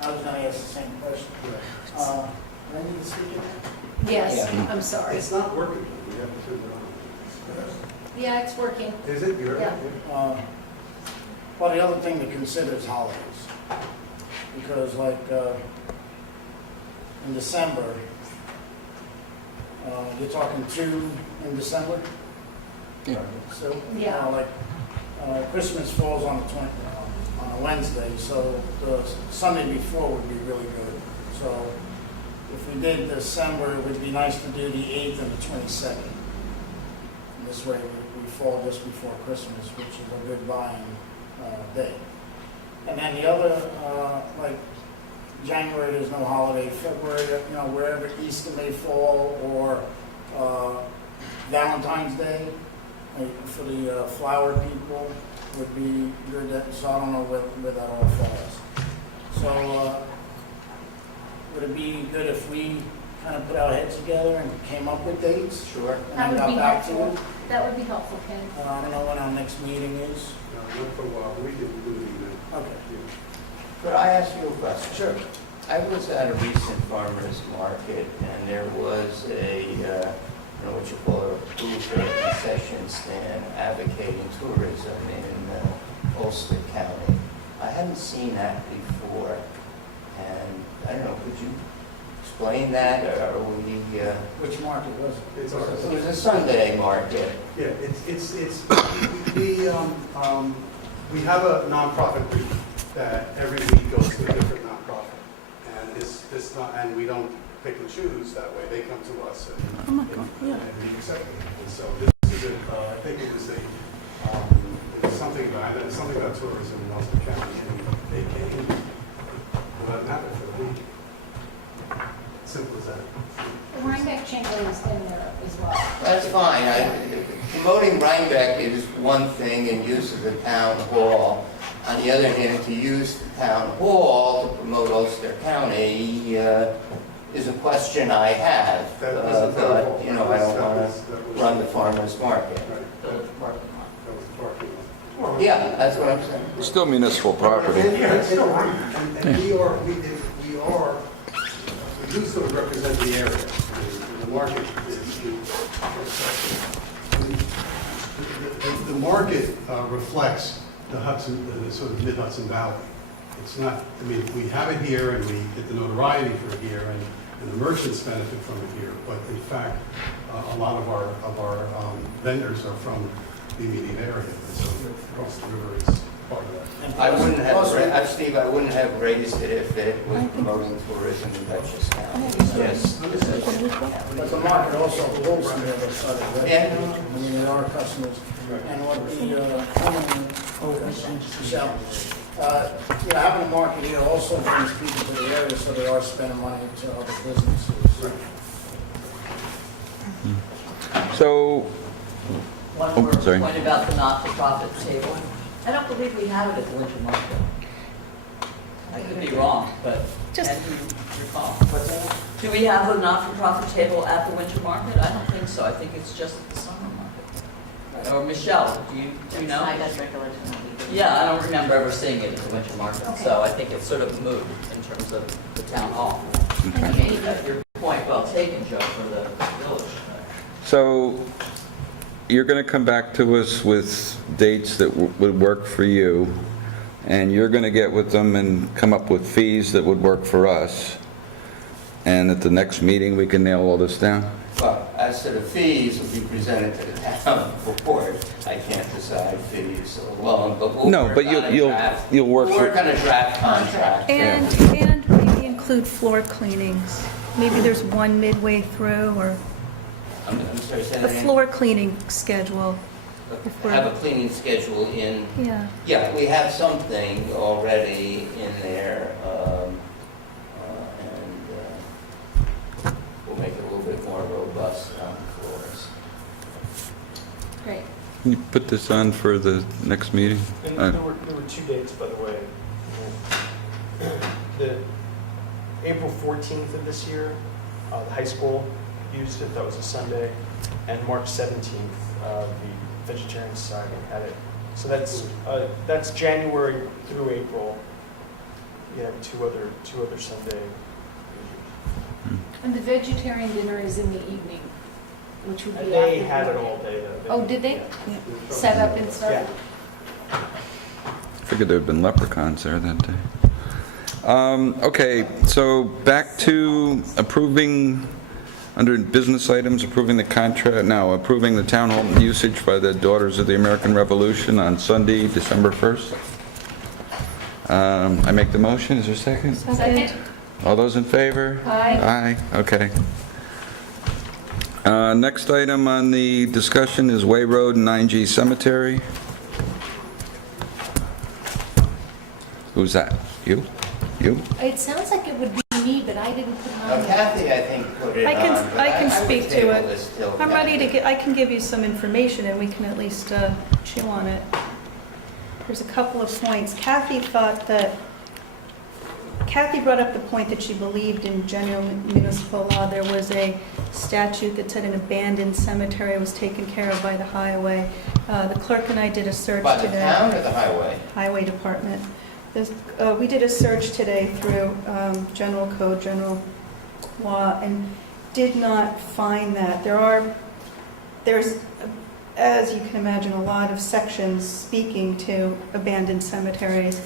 Okay, I was gonna ask the same question. thank you. Do I need to speak in that? Yes, Yeah. I'm sorry. It's not working. We have to turn it on. Yeah, it's working. Is it? You're Yeah. Well, the other thing to consider is holidays. Because like, in December, you're talking 2 in December? Yeah. So, Yeah. like, Christmas falls on the 20th, on a Wednesday, so the Sunday before would be really good. So if we did December, it would be nice to do the 8th and the 22nd. And this way we fall just before Christmas, which is a good buying day. And then the other, like January, there's no holiday. February, wherever Easter may fall, or Valentine's Day, for the flower people would be good. So I don't know where that all falls. So would it be good if we kind of put our heads together and came up with dates? Sure. And That then would be got back to helpful. it? That would be helpful, Ken. I don't know when our next meeting is. Not for a while. We can do it even. Okay. Could I ask you a question? Sure. I was at a recent farmer's market, and there was a, I don't know what you call it, a booth or a concession stand advocating tourism in Ulster County. I hadn't seen that before, and I don't know, could you explain that, or we, Which market was it? It's it was a Sunday market. Yeah, we have a nonprofit group that every week goes to a different nonprofit. And we don't pick and choose that way. They come to us and we accept it. And so this is I think it was something about tourism in Ulster County, and they came. Well, that happened for the week. Simple as that. The Rhinebeck Chamber is in there as well. That's fine. Promoting Rhinebeck is one thing, and use of the town hall. On the other hand, to use the town hall to promote Ulster County is a question I have. That was the town hall. But, I don't want to run the farmer's market. Right. The parking lot. That was the parking lot. Yeah, that's what I'm saying. it's still municipal property. Yeah, it's still right. And we do sort of represent the area. The market is market reflects the Hudson, the sort of mid-Hudson Valley. It's not, I mean, we have it here and we get the notoriety for it here and the merchants benefit from it here, but in fact, a lot of our vendors are from the immediate area, and so across the river is part of that. I wouldn't have, Steve, I wouldn't have raised it if it was promoting tourism in Dutchess County. Yes. But the market also pulls on the other side of the Yeah. I mean, there are customers. And what Michelle, having a market here also brings people to the area, so they are spending money to other businesses. So, One more sorry. point about the not-for-profit table. I don't believe we have it at the winter market. I could be wrong, but Just- can you recall? Do we have a not-for-profit table at the winter market? I don't think so. I think it's just at the summer market. Or Michelle, do you know? I got recollection that we did. Yeah, I don't remember ever seeing it at the winter market, so I think it's sort of moot in terms of the town hall. okay. Your point well taken, Joe, for the village. So you're going to come back to us with dates that would work for you, and you're going to get with them and come up with fees that would work for us. And at the next meeting, we can nail all this down? Well, as to the fees will be presented to the town board. I can't decide fees alone, but we'll No, work but on a draft. you'll work We'll work for, on a draft contract. And maybe include floor cleanings. Maybe there's one midway through, or I'm sorry, say the that again? floor cleaning schedule. Have a cleaning schedule in. Yeah. Yeah, we have something already in there, and we'll make it a little bit more robust on the floors. Great. can you put this on for the next meeting? And there were two dates, by the way. The April 14th of this year, the high school used it, that was a Sunday, and March 17th, the Vegetarian Society had it. So that's January through April. You have two other Sunday. And the vegetarian dinner is in the evening, which would be And after. they had it all day. though. Oh, did they? Yeah. Set up and stuff? Yeah. Figured there'd been leprechauns there that day. Okay, so back to approving, under business items, approving the contract, now approving the town hall usage by the Daughters of the American Revolution on Sunday, December 1st. I make the motion, is there a second? Second? All those in favor? Aye. Aye, okay. Next item on the discussion is Way Road and 9G Cemetery. Who's that? You? You? It sounds like it would be me, but I didn't put it on. Kathy, I think, put it I can- on, but I can would speak to table it. this till I'm ready to Kathy- I can give you some information and we can at least chew on it. There's a couple of points. Kathy brought up the point that she believed in general municipal law. There was a statute that said an abandoned cemetery was taken care of by the highway. The clerk and I did a search By the today. town or the highway? Highway Department. We did a search today through general code, general law, and did not find that. There's, as you can imagine, a lot of sections speaking to abandoned cemeteries.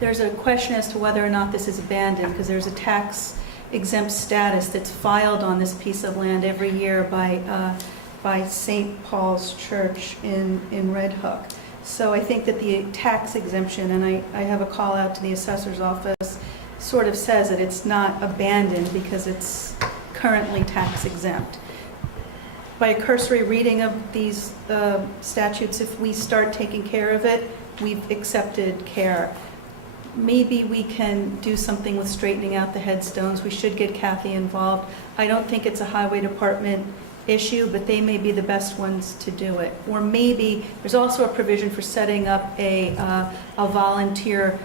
There's a question as to whether or not this is abandoned, because there's a tax exempt status that's filed on this piece of land every year by St. Paul's Church in Red Hook. So I think that the tax exemption, and I have a call out to the assessor's office, sort of says that it's not abandoned because it's currently tax exempt. By a cursory reading of these statutes, if we start taking care of it, we've accepted care. Maybe we can do something with straightening out the headstones. We should get Kathy involved. I don't think it's a highway department issue, but they may be the best ones to do it. Or maybe, there's also a provision for setting up a volunteer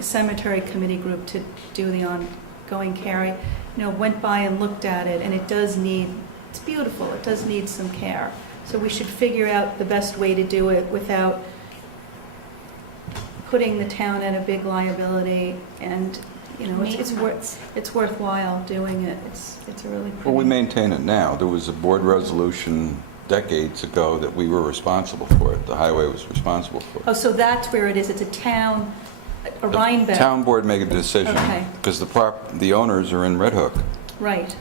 cemetery committee group to do the ongoing care. Went by and looked at it, and it's beautiful, it does need some care. So we should figure out the best way to do it without putting the town at a big liability, and it's worthwhile doing it. It's a really pretty. Well, we maintain it now. There was a board resolution decades ago that we were responsible for it. The highway was responsible for it. Oh, so that's where it is. It's a town, a Rhinebeck. Town board made a decision Okay. because the owners are in Red Hook. Right.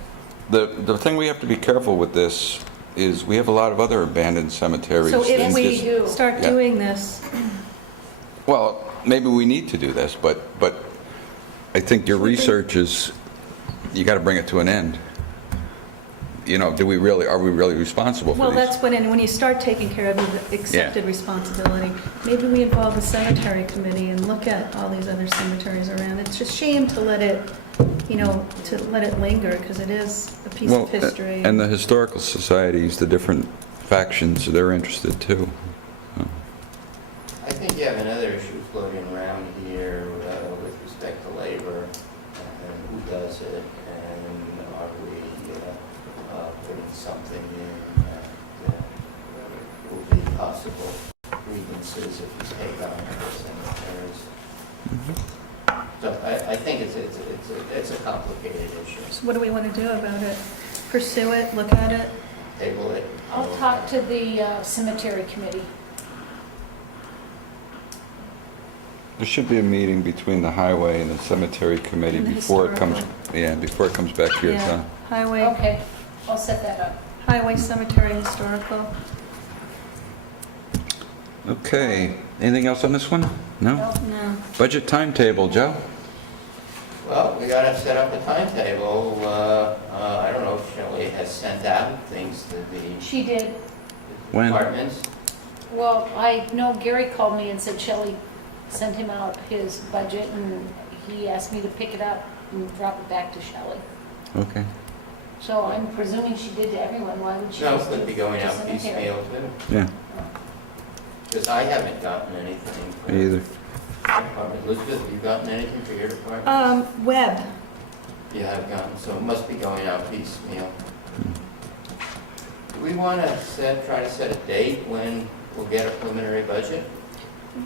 The thing we have to be careful with this is we have a lot of other abandoned cemeteries. So if and we just- start Yeah. doing this, Well, maybe we need to do this, but I think your research is, you got to bring it to an end. You know, are we really responsible for well, these? that's when you start taking care of the accepted responsibility, maybe we involve the cemetery committee and look at all these other cemeteries around. It's just shame to let it, to let it linger, because it is a piece of history. And the historical societies, the different factions, they're interested too. I think you have another issue floating around here with respect to labor and who does it, and are we putting something in that will be possible grievances if you take on the cemeteries. So I think it's a complicated issue. So what do we want to do about it? Pursue it, look at it? Table it. I'll talk to the cemetery committee. There should be a meeting between the highway and the cemetery committee And the before it comes, historical. before it comes back here, Yeah. Tom. Highway, Okay, I'll set that up. highway, cemetery, historical. Okay, anything else on this one? No? No. Budget timetable, Joe? Well, we gotta set up a timetable. I don't know if Shelley has sent out things to the She did. When? departments. Well, I know Gary called me and said Shelley sent him out his budget, and he asked me to pick it up and drop it back to Shelley. Okay. So I'm presuming she did to everyone. Why would she No, it just do could be going to out cemetery? piecemeal too, Yeah, because I haven't gotten anything for me either. department. Elizabeth, have you gotten anything for your department? Web. You have gotten, so it must be going out piecemeal. Do we want to try to set a date when we'll get a preliminary budget?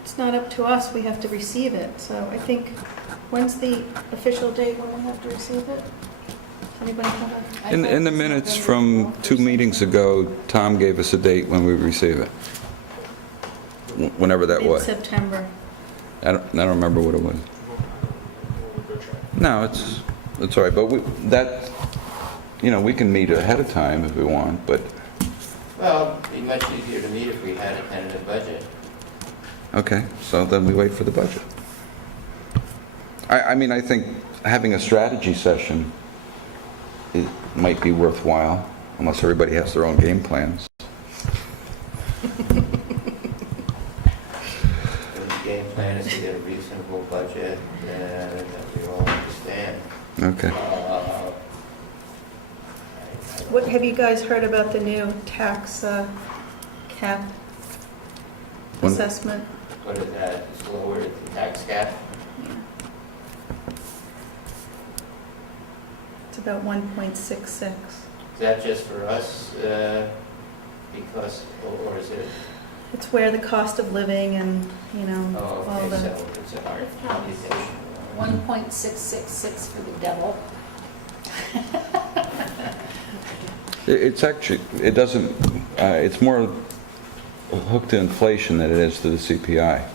It's not up to us, we have to receive it. So I think, when's the official date when we have to receive it? Anybody have a? I In thought the it was minutes November from 4th or 2 meetings ago, Tom gave us a date when we receive it. Whenever that was. Mid-September. I don't remember what it was. No, it's all right, but we can meet ahead of time if we want, but, Well, it'd be much easier to meet if we had a tentative budget. okay, so then we wait for the budget. I mean, I think having a strategy session, it might be worthwhile, unless everybody has their own game plans. The game plan is to get a reasonable budget that we all understand. Okay. What, have you guys heard about the new tax cap When- assessment? What is that, it's lowered the tax cap? It's about 1.66. Is that just for us, because, or is it, It's where the cost of living and, oh, all okay, the, so it's a hard computation. 1.666 for the devil. It's actually, it doesn't, it's more hooked to inflation than it is to the CPI.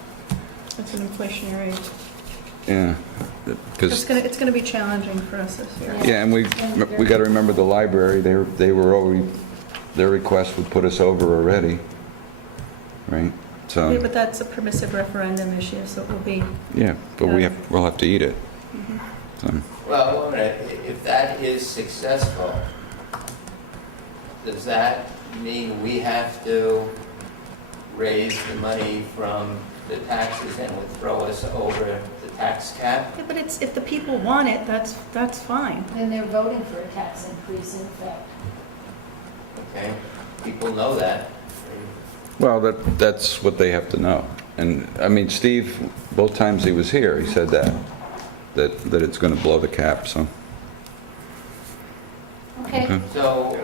it's an inflationary, Yeah, it's because, gonna be challenging for us this year. yeah, and we got to remember the library, they were already, their request would put us over already, right? Yeah, So, but that's a permissive referendum issue, so it will be, yeah, but we'll have to eat it. So, Well, wait a minute, if that is successful, does that mean we have to raise the money from the taxes and would throw us over the tax cap? yeah, but it's, if the people want it, that's fine. And they're voting for a tax increase, in fact. Okay, people know that. well, that's what they have to know. And, I mean, Steve, both times he was here, he said that it's going to blow the cap, so. Okay. Okay. So,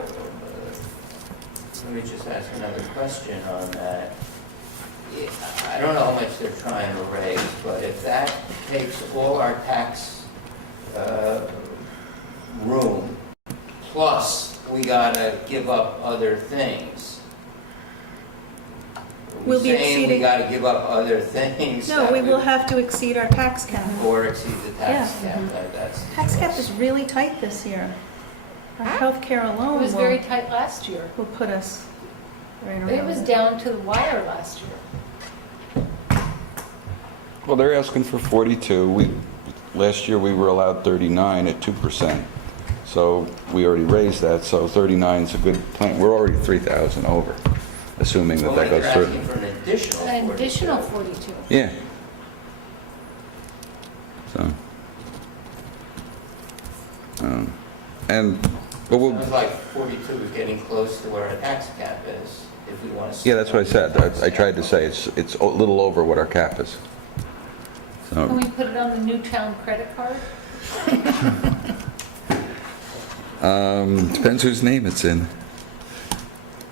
let me just ask another question on that. I don't know how much they're trying to raise, but if that takes all our tax room, plus we gotta give up other things, We'll we be saying we exceeding- gotta give up other things? No, that we will would- have to exceed our tax cap. Or exceed the tax Yeah. cap, that's. Tax cap is really tight this year. Our healthcare It alone was very tight last year. will put us right around. It was down to the wire last year. Well, they're asking for 42. Last year, we were allowed 39 at 2%. So we already raised that, so 39 is a good plan. We're already 3,000 over, assuming that Well, that goes they're through. asking for an additional. An 42. additional 42. Yeah. So. But we'll, Sounds like 42 is getting close to where our tax cap is, if we want to. yeah, that's what I said. I tried to say it's a little over what our cap is. Can So, we put it on the new town credit card? depends whose name it's in.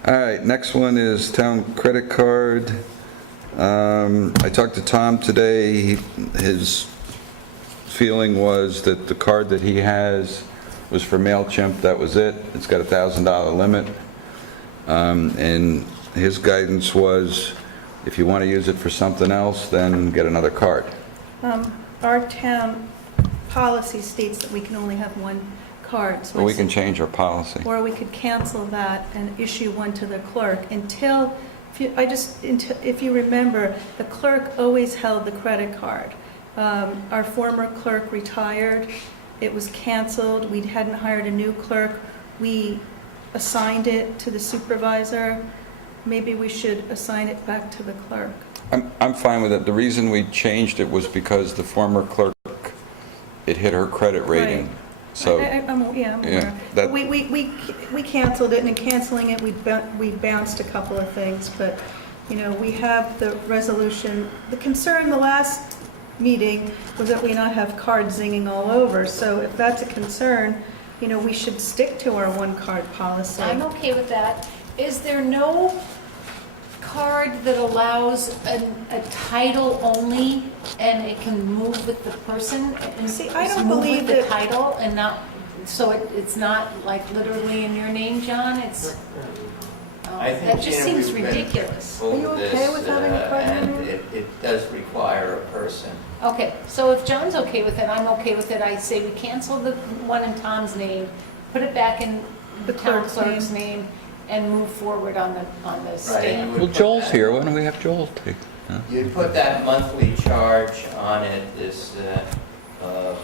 All right, next one is town credit card. I talked to Tom today. His feeling was that the card that he has was for MailChimp, that was it. It's got a $1,000 limit. And his guidance was, if you want to use it for something else, then get another card. Our town policy states that we can only have one card. So But we I can said- change our policy. Or we could cancel that and issue one to the clerk until, if you remember, the clerk always held the credit card. Our former clerk retired, it was canceled, we hadn't hired a new clerk, we assigned it to the supervisor. Maybe we should assign it back to the clerk. I'm fine with it. The reason we changed it was because the former clerk, it hit her credit rating. Right. So, I'm aware. that- We canceled it, and in canceling it, we bounced a couple of things, but, we have the resolution. The concern the last meeting was that we not have cards zinging all over, so if that's a concern, we should stick to our one-card policy. I'm okay with that. Is there no card that allows a title only and it can move with the person? And See, I just don't move believe with the that- title and not, so it's not like literally in your name, John? It's, I think, that just Gina, seems we've been ridiculous. told Are you okay this, with having a card And number? it does require a person. Okay, so if John's okay with it, I'm okay with it. I say we cancel the one in Tom's name, put it back in the The town clerk's clerk's name, and move forward on the Right, stamp. you would well, put Joel's that- here. Why don't we have Joel take? You'd put that monthly charge on it, this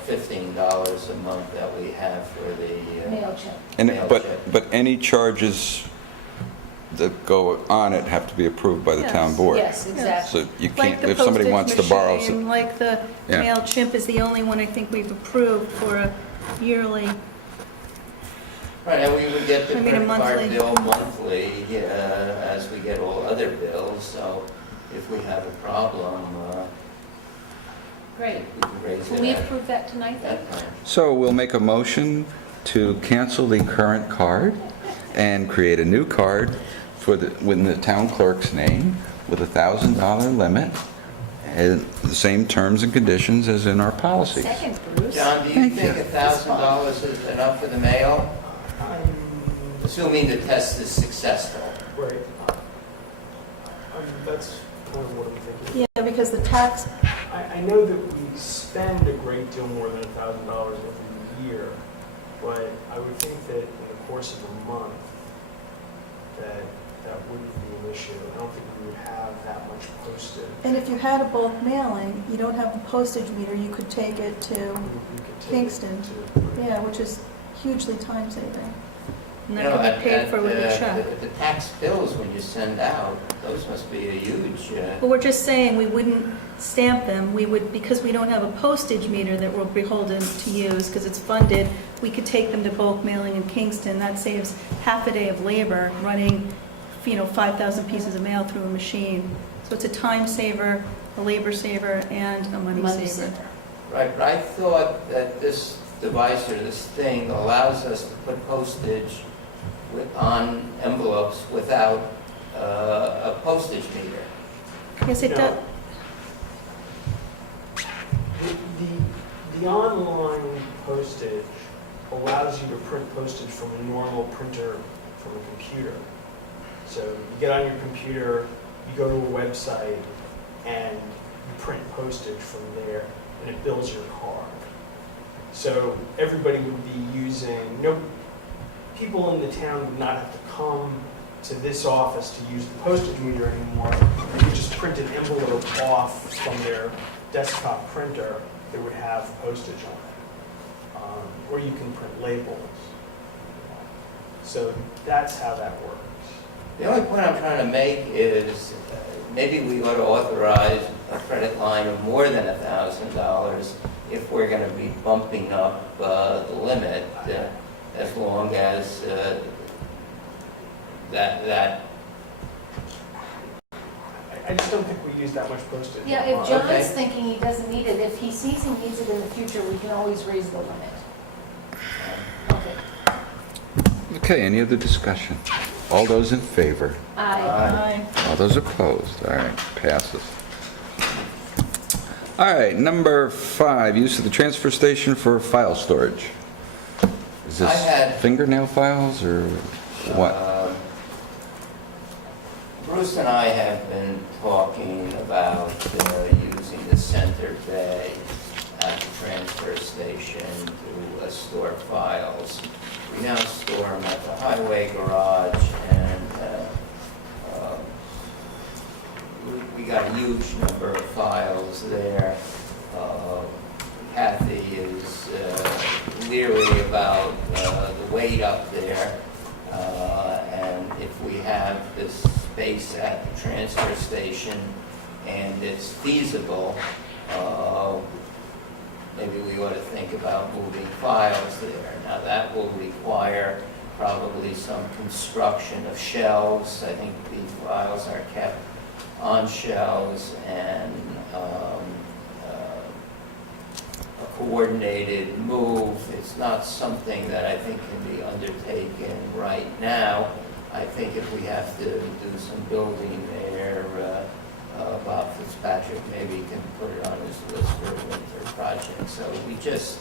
$15 a month that we have for the, MailChimp. And, MailChimp. but any charges that go on it have to be approved by the town Yes. board. Yes, exactly. So you Like can't, the if somebody postage wants to borrow machine, some, like the Yeah. MailChimp is the only one I think we've approved for a yearly. right, and we would get the I mean, a credit card monthly. bill monthly as we get all other bills, so if we have a problem, Great. we can raise Can it we at approve that tonight then? that time. so we'll make a motion to cancel the current card and create a new card with the town clerk's name with a $1,000 limit and the same terms and conditions as in our policies. Second, Bruce. John, do you Thank think you. $1,000 is enough for the mail? Assuming the test is successful. Right. That's kind of what I'm thinking. Yeah, because the tax, I know that we spend a great deal more than $1,000 every year, but I would think that in the course of a month, that wouldn't be an issue. I don't think we would have that much postage. and if you had a bulk mailing, you don't have the postage meter, you could take it to, We could take Kingston. it to- yeah, which is hugely time saving. And You that know, can be paid for with a check. the tax bills when you send out, those must be a huge, But we're just saying we wouldn't stamp them, we would, because we don't have a postage meter that we're beholden to use, because it's funded, we could take them to bulk mailing in Kingston, that saves half a day of labor running, 5,000 pieces of mail through a machine. So it's a time saver, a labor saver, and a money saver. right, but I thought that this device or this thing allows us to put postage on envelopes without a postage meter. Yes, it No. does. The online postage allows you to print postage from a normal printer from a computer. So you get on your computer, you go to a website and you print postage from there, and it bills your card. So everybody would be using, people in the town would not have to come to this office to use the postage meter anymore. They could just print an envelope off from their desktop printer that would have postage on it. Or you can print labels. So that's how that works. The only point I'm trying to make is maybe we ought to authorize a credit line of more than $1,000 if we're going to be bumping up the limit, as long as that. I just don't think we use that much postage. Yeah, if John's Okay. thinking he doesn't need it, if he sees he needs it in the future, we can always raise the limit. Okay. Okay, any other discussion? All those in favor? Aye. All those opposed? All right, passes. All right, number 5, use of the transfer station for file storage. Is I this had- fingernail files or what? Bruce and I have been talking about using the center bay at the transfer station to store files. We now store them at the highway garage, and we got a huge number of files there. Kathy is leery about the weight up there, and if we have this space at the transfer station and it's feasible, maybe we ought to think about moving files there. Now that will require probably some construction of shelves. I think these files are kept on shelves, and a coordinated move. It's not something that I think can be undertaken right now. I think if we have to do some building there, Bob Fitzpatrick maybe can put it on his list for a winter project. So we just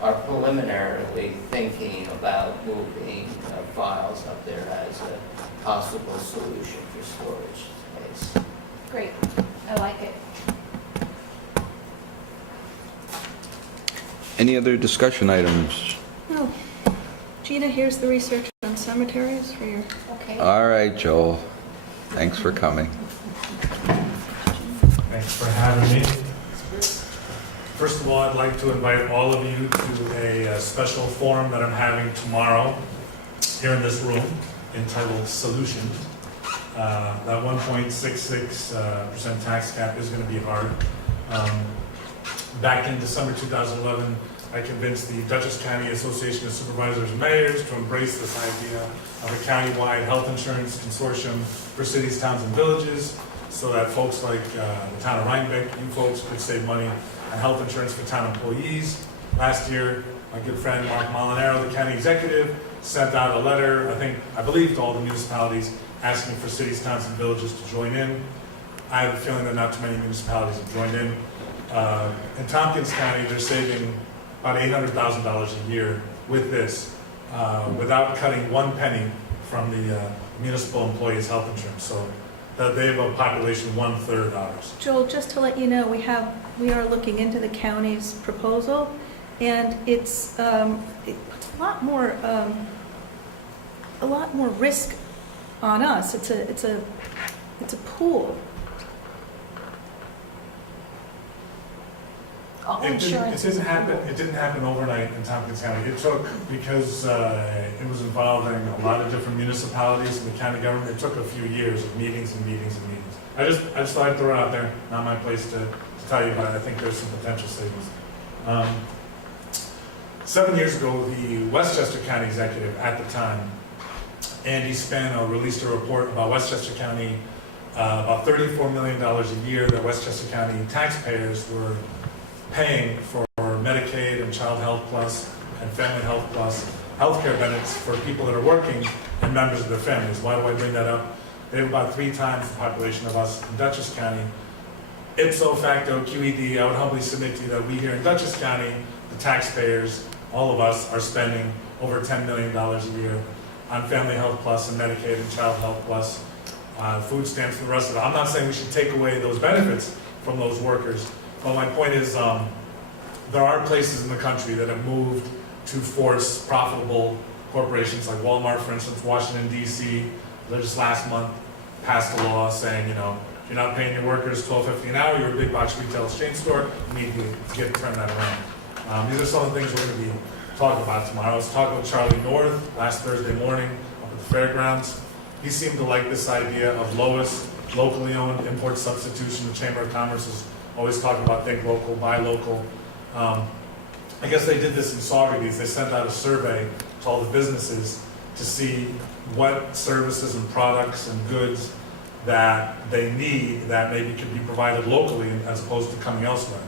are preliminarily thinking about moving files up there as a possible solution for storage space. Great, I like it. Any other discussion items? Oh, Gina, here's the research on cemeteries for your... Okay. All right, Joel. Thanks for coming. Thanks for having me. First of all, I'd like to invite all of you to a special forum that I'm having tomorrow here in this room entitled Solutions. That 1.66% tax cap is going to be hard. Back in December 2011, I convinced the Dutchess County Association of Supervisors and Mayors to embrace this idea of a countywide health insurance consortium for cities, towns, and villages, so that folks like the town of Rhinebeck, you folks, could save money on health insurance for town employees. Last year, my good friend Mark Molinaro, the county executive, sent out a letter, I believe to all the municipalities, asking for cities, towns, and villages to join in. I have a feeling that not too many municipalities have joined in. In Tompkins County, they're saving about $800,000 a year with this, without cutting one penny from the municipal employees' health insurance. So that they have a population 1/3 ours. Joel, just to let you know, we are looking into the county's proposal, and it's a lot more risk on us. It's a pool. All It insurance is didn't happen overnight in Tompkins County. It took, because it was involving a lot of different municipalities and the county government, it took a few years of meetings and meetings and meetings. I just thought I'd throw it out there, not my place to tell you about it. I think there's some potential savings. 7 years ago, the Westchester County executive at the time, Andy Spano, released a report about Westchester County, about $34 million a year that Westchester County taxpayers were paying for Medicaid and Child Health Plus and Family Health Plus healthcare benefits for people that are working and members of their families. Why do I bring that up? They have about 3 times the population of us in Dutchess County. Ipso facto, QED, I would humbly submit to you that we here in Dutchess County, the taxpayers, all of us, are spending over $10 million a year on Family Health Plus and Medicaid and Child Health Plus. food stamps and the rest of it. I'm not saying we should take away those benefits from those workers, but my point is there are places in the country that have moved to force profitable corporations like Walmart, for instance, Washington, D.C., just last month passed a law saying, if you're not paying your workers $12.50 an hour, you're a big box retail chain store, you need to turn that around. These are some of the things we're going to be talking about tomorrow. I was talking with Charlie North last Thursday morning up at the fairgrounds. He seemed to like this idea of lowest, locally owned import substitution. The Chamber of Commerce is always talking about think local, buy local. I guess they did this in Saugerties. They sent out a survey to all the businesses to see what services and products and goods that they need that maybe could be provided locally as opposed to coming elsewhere.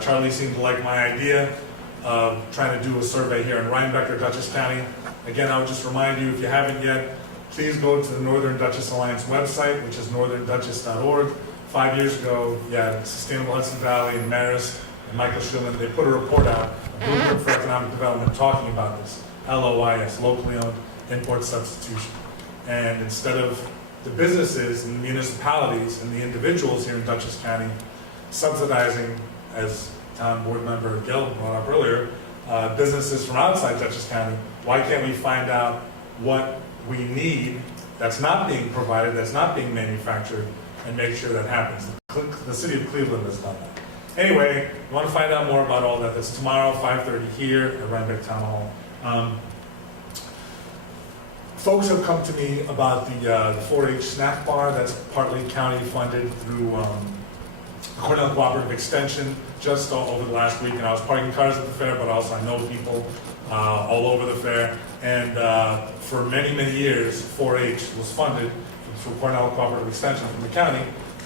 Charlie seemed to like my idea of trying to do a survey here in Rhinebeck or Dutchess County. Again, I would just remind you, if you haven't yet, please go to the Northern Dutchess Alliance website, which is northerndutchess.org. 5 years ago, Sustainable Hudson Valley and Marist and Michael Schulman, they put a report out, a Blueprint for Economic Development, talking about this, LOIS, locally owned import substitution. And instead of the businesses and the municipalities and the individuals here in Dutchess County subsidizing, as town board member Gil brought up earlier, businesses from outside Dutchess County, why can't we find out what we need that's not being provided, that's not being manufactured, and make sure that happens? The city of Cleveland has done that. Anyway, you want to find out more about all that, that's tomorrow, 5:30 here at Rhinebeck Town Hall. Folks have come to me about the 4-H snack bar that's partly county funded through Cornell Cooperative Extension just over the last week. And I was parking cars at the fair, but also I know people all over the fair. And for many, many years, 4-H was funded through Cornell Cooperative Extension from the county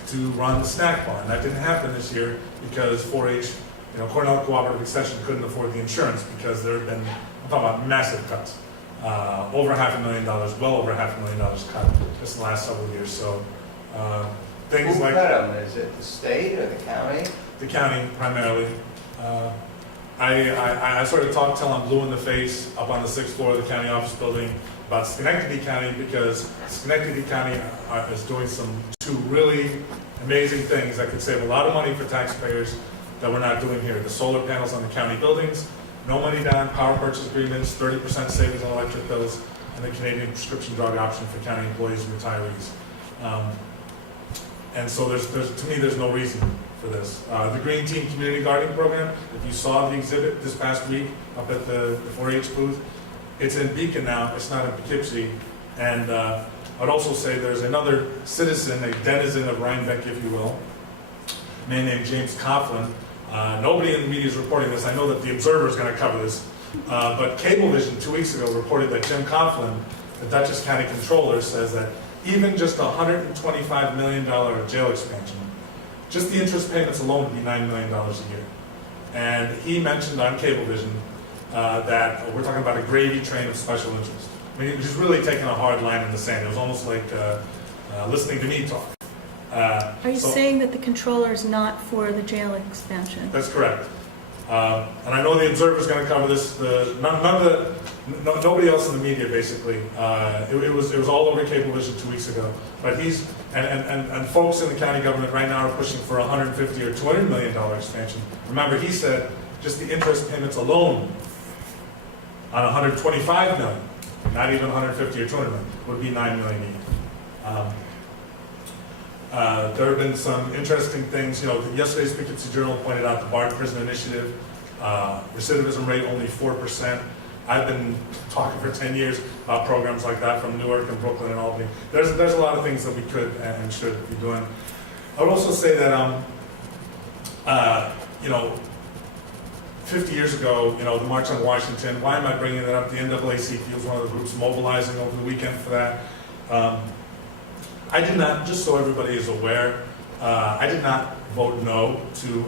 to run the snack bar. And that didn't happen this year because 4-H, Cornell Cooperative Extension couldn't afford the insurance because there had been, I'm talking about massive cuts. Over $500,000, well over $500,000 cut just in the last several years. So things Who like cut them? Is it the state or the county? the county primarily. I sort of talk till I'm blue in the face up on the 6th floor of the county office building about Schenectady County because Schenectady County is doing two really amazing things that could save a lot of money for taxpayers that we're not doing here. The solar panels on the county buildings, no money down, power purchase agreements, 30% savings on electric bills, and the Canadian prescription drug option for county employees and retirees. And so to me, there's no reason for this. The Green Team Community Gardening Program, if you saw the exhibit this past week up at the 4-H booth, it's in Beacon now, it's not in Poughkeepsie. And I'd also say there's another citizen, a denizen of Rhinebeck, if you will, a man named James Coughlin. Nobody in the media is reporting this. I know that the Observer is going to cover this. But Cablevision 2 weeks ago reported that Jim Coughlin, the Dutchess County Controller, says that even just $125 million jail expansion, just the interest payments alone would be $9 million a year. And he mentioned on Cablevision that we're talking about a gravy train of special interest. I mean, he was really taking a hard line in the sand. It was almost like listening to me talk. Are you saying that the controller is not for the jail expansion? That's correct. And I know the Observer is going to cover this. Nobody else in the media, basically. It was all over Cablevision 2 weeks ago. But and folks in the county government right now are pushing for $150 or $200 million expansion. Remember, he said just the interest payments alone on $125 million, not even $150 or $200 million, would be $9 million a year. There have been some interesting things. Yesterday's Poughkeepsie Journal pointed out the Barred Prison Initiative, recidivism rate only 4%. I've been talking for 10 years about programs like that from Newark and Brooklyn and Albany. There's a lot of things that we could and should be doing. I would also say that 50 years ago, the March on Washington. Why am I bringing that up? The NAACP was one of the groups mobilizing over the weekend for that. I did not, just so everybody is aware, I did not vote no to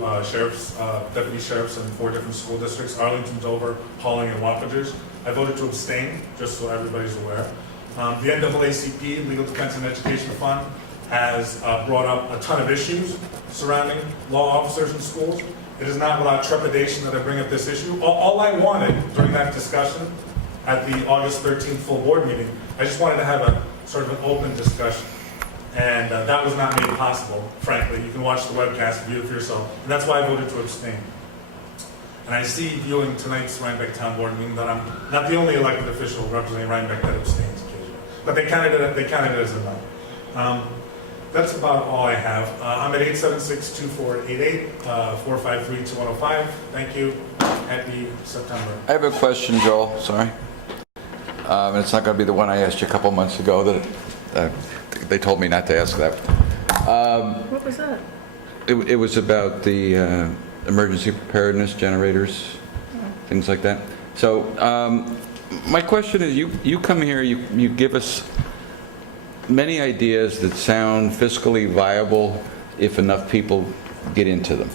deputy sheriffs in 4 different school districts, Arlington, Dover, Pawling, and Wappingers. I voted to abstain, just so everybody's aware. The NAACP, Legal Defense and Education Fund, has brought up a ton of issues surrounding law officers in schools. It is not without trepidation that I bring up this issue. All I wanted during that discussion at the August 13th full board meeting, I just wanted to have a sort of an open discussion. And that was not made possible, frankly. You can watch the webcast and view it for yourself. And that's why I voted to abstain. And I see, viewing tonight's Rhinebeck Town Board meeting, that I'm not the only elected official representing Rhinebeck that abstains occasionally. But they counted it as a no. That's about all I have. I'm at 876-2488, 453-2105. Thank you. Happy September. I have a question, Joel, sorry. And it's not going to be the one I asked you a couple months ago that they told me not to ask that. What was that? It was about the emergency preparedness generators, things like that. So my question is, you come here, you give us many ideas that sound fiscally viable if enough people get into them.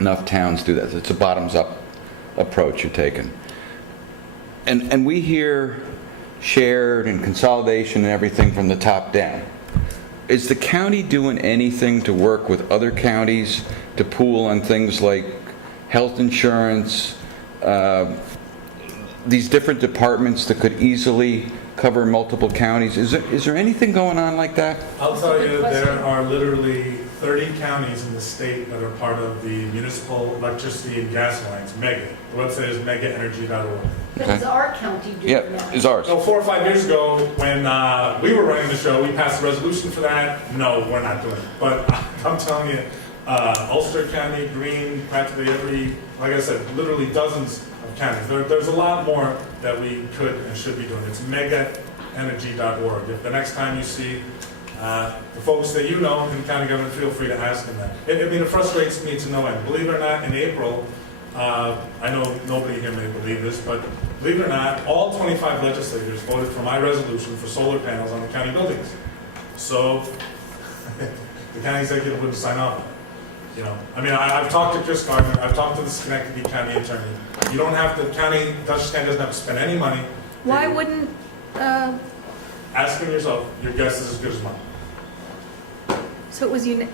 Enough towns do that. It's a bottoms-up approach you're taking. And we hear shared and consolidation and everything from the top down. Is the county doing anything to work with other counties to pool on things like health insurance, these different departments that could easily cover multiple counties? Is there anything going on like that? I'll tell you, there are literally 30 counties in the state that are part of the Municipal Electricity and Gas Alliance, MEGA. The website is megaenergy.org. But is our county doing Yeah, that? is ours. So 4 or 5 years ago, when we were running the show, we passed a resolution for that. No, we're not doing it. But I'm telling you, Ulster County, Greene, practically every, like I said, literally dozens of counties. There's a lot more that we could and should be doing. It's megaenergy.org. If the next time you see the folks that you know in county government, feel free to ask them that. It frustrates me to no end. Believe it or not, in April, I know nobody here may believe this, but believe it or not, all 25 legislators voted for my resolution for solar panels on the county buildings. So the county executive wouldn't sign off on it. You know, I mean, I've talked to Chris Gardner, I've talked to the Schenectady County Attorney. You don't have to, Dutchess County doesn't have to spend any money. Why wouldn't, Ask him yourself, your guess is as good as mine. so it was It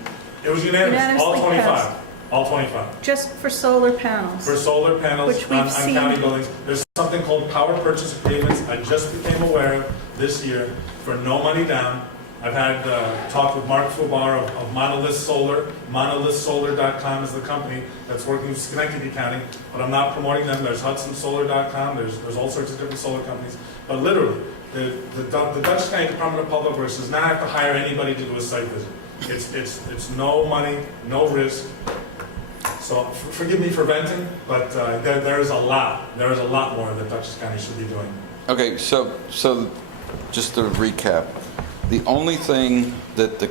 was unanimous, all Unanimously 25. passed. All 25. just for solar panels? For solar panels Which we've on seen. county buildings. There's something called power purchase agreements. I just became aware of this year for no money down. I've had talk with Mark Fubar of Monolith Solar. MonolithSolar.com is the company that's working with Schenectady County, but I'm not promoting them. There's HudsonSolar.com. There's all sorts of different solar companies. But literally, the Dutchess County Department of Public Works does not have to hire anybody to do a site visit. It's no money, no risk. So forgive me for venting, but there is a lot more that Dutchess County should be doing. Okay, so just to recap, the only thing that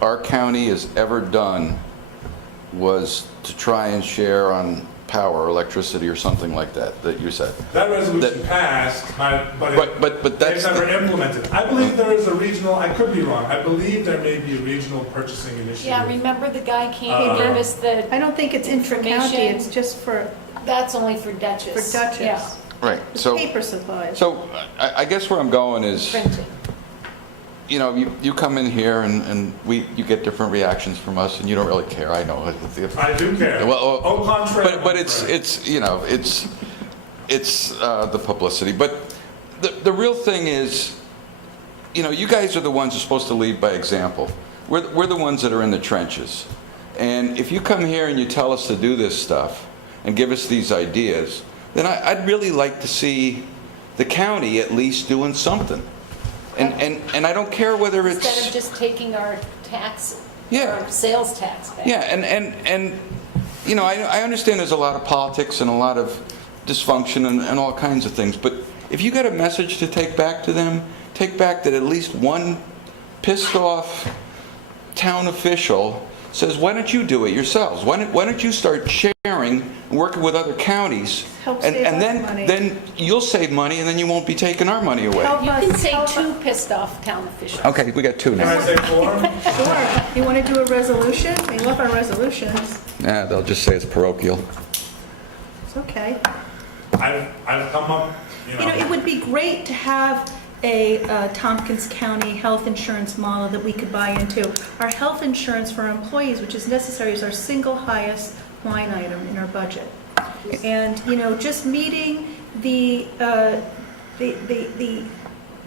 our county has ever done was to try and share on power, electricity, or something like that you said. That resolution passed, but that's they've never implemented. I believe there is a regional, I could be wrong, I believe there may be a regional purchasing initiative. Yeah, remember the guy came and gave us the, I don't think it's intra-county, Information. it's just for that's only for Dutchess. Dutchess. Yeah, Right. The So paper supplies. I guess where I'm going is, printing. you know, you come in here and you get different reactions from us, and you don't really care. I know. I do care. Well, Au contraire. but it's you know it's the publicity. But the real thing is, you know, you guys are the ones who are supposed to lead by example. We're the ones that are in the trenches, and if you come here and you tell us to do this stuff and give us these ideas, then I'd really like to see the county at least doing something. And I don't care whether it's... Instead of just taking our tax, Yeah. our sales tax back. Yeah, and you know, I understand there's a lot of politics and a lot of dysfunction and all kinds of things, but if you got a message to take back to them, take back that at least one pissed off town official says, why don't you do it yourselves? Why don't you start sharing and working with other counties? Help And save us then money. then you'll save money, and then you won't be taking our money away. Help You us- can say help two us- pissed off town officials. Okay, we got two Can I now. say four? Sure. You want to do a resolution? We love our resolutions. Nah, they'll just say it's parochial. It's okay. I've come up, You know, it would be great to have a Tompkins County health insurance model that we could buy into. Our health insurance for our employees, which is necessary, is our single highest line item in our budget. And, you know, just meeting the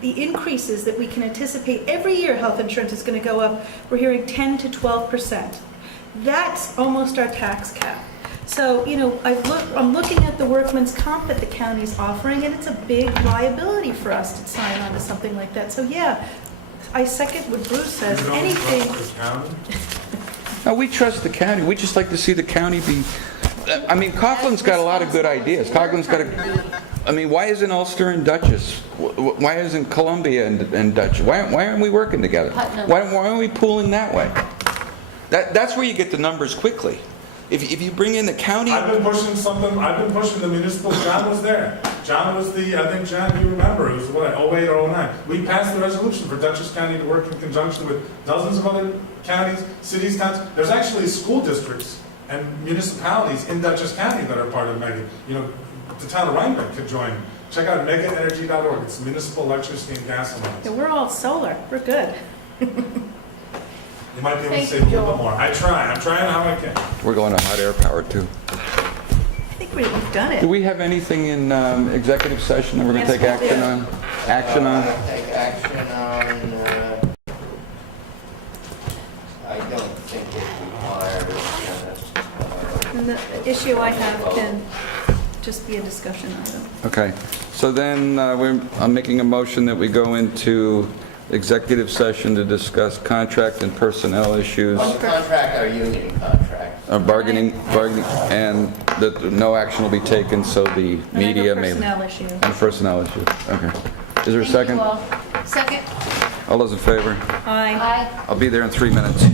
the increases that we can anticipate, every year health insurance is going to go up, we're hearing 10 to 12%. That's almost our tax cap. So, you know, I'm looking at the workman's comp that the county's offering, and it's a big liability for us to sign on to something like that. So, yeah, I second what Bruce says. You don't Anything. trust the county? No, we trust the county. We just like to see the county be, I mean, Coughlin's got a lot of good ideas. Coughlin's got I mean, why isn't Ulster and Dutchess? Why isn't Columbia and Dutchess? Why aren't we working together? Why aren't we pooling that way? That's where you get the numbers quickly. If you bring in the county... I've been pushing the municipal, John was there. John was I think, John, you remember, it was what, 08 or 09. We passed the resolution for Dutchess County to work in conjunction with dozens of other counties, cities, towns. There's actually school districts and municipalities in Dutchess County that are part of MEGA. You know, the town of Rhinebeck could join. Check out megaenergy.org. It's municipal electricity and gas alliance. Yeah, we're all solar. We're good. You might be able to Thank save you, a little Joel. bit more. I'm trying how I can. We're going to hot air power, too. I think we've done Do it. we have anything in executive session that we're going to Yes, take we action do. on? Action on? Take action on, I don't think it requires, And the issue I have can just be a discussion item. Okay. So then I'm making a motion that we go into executive session to discuss contract and personnel issues, on the contract, our union contract. bargaining, and that no action will be taken, so the And I have a media may... personnel issue. And a personnel issue. Okay. Is there a Thank second? you all. Second? All those in favor? Aye. I'll be there in 3 minutes.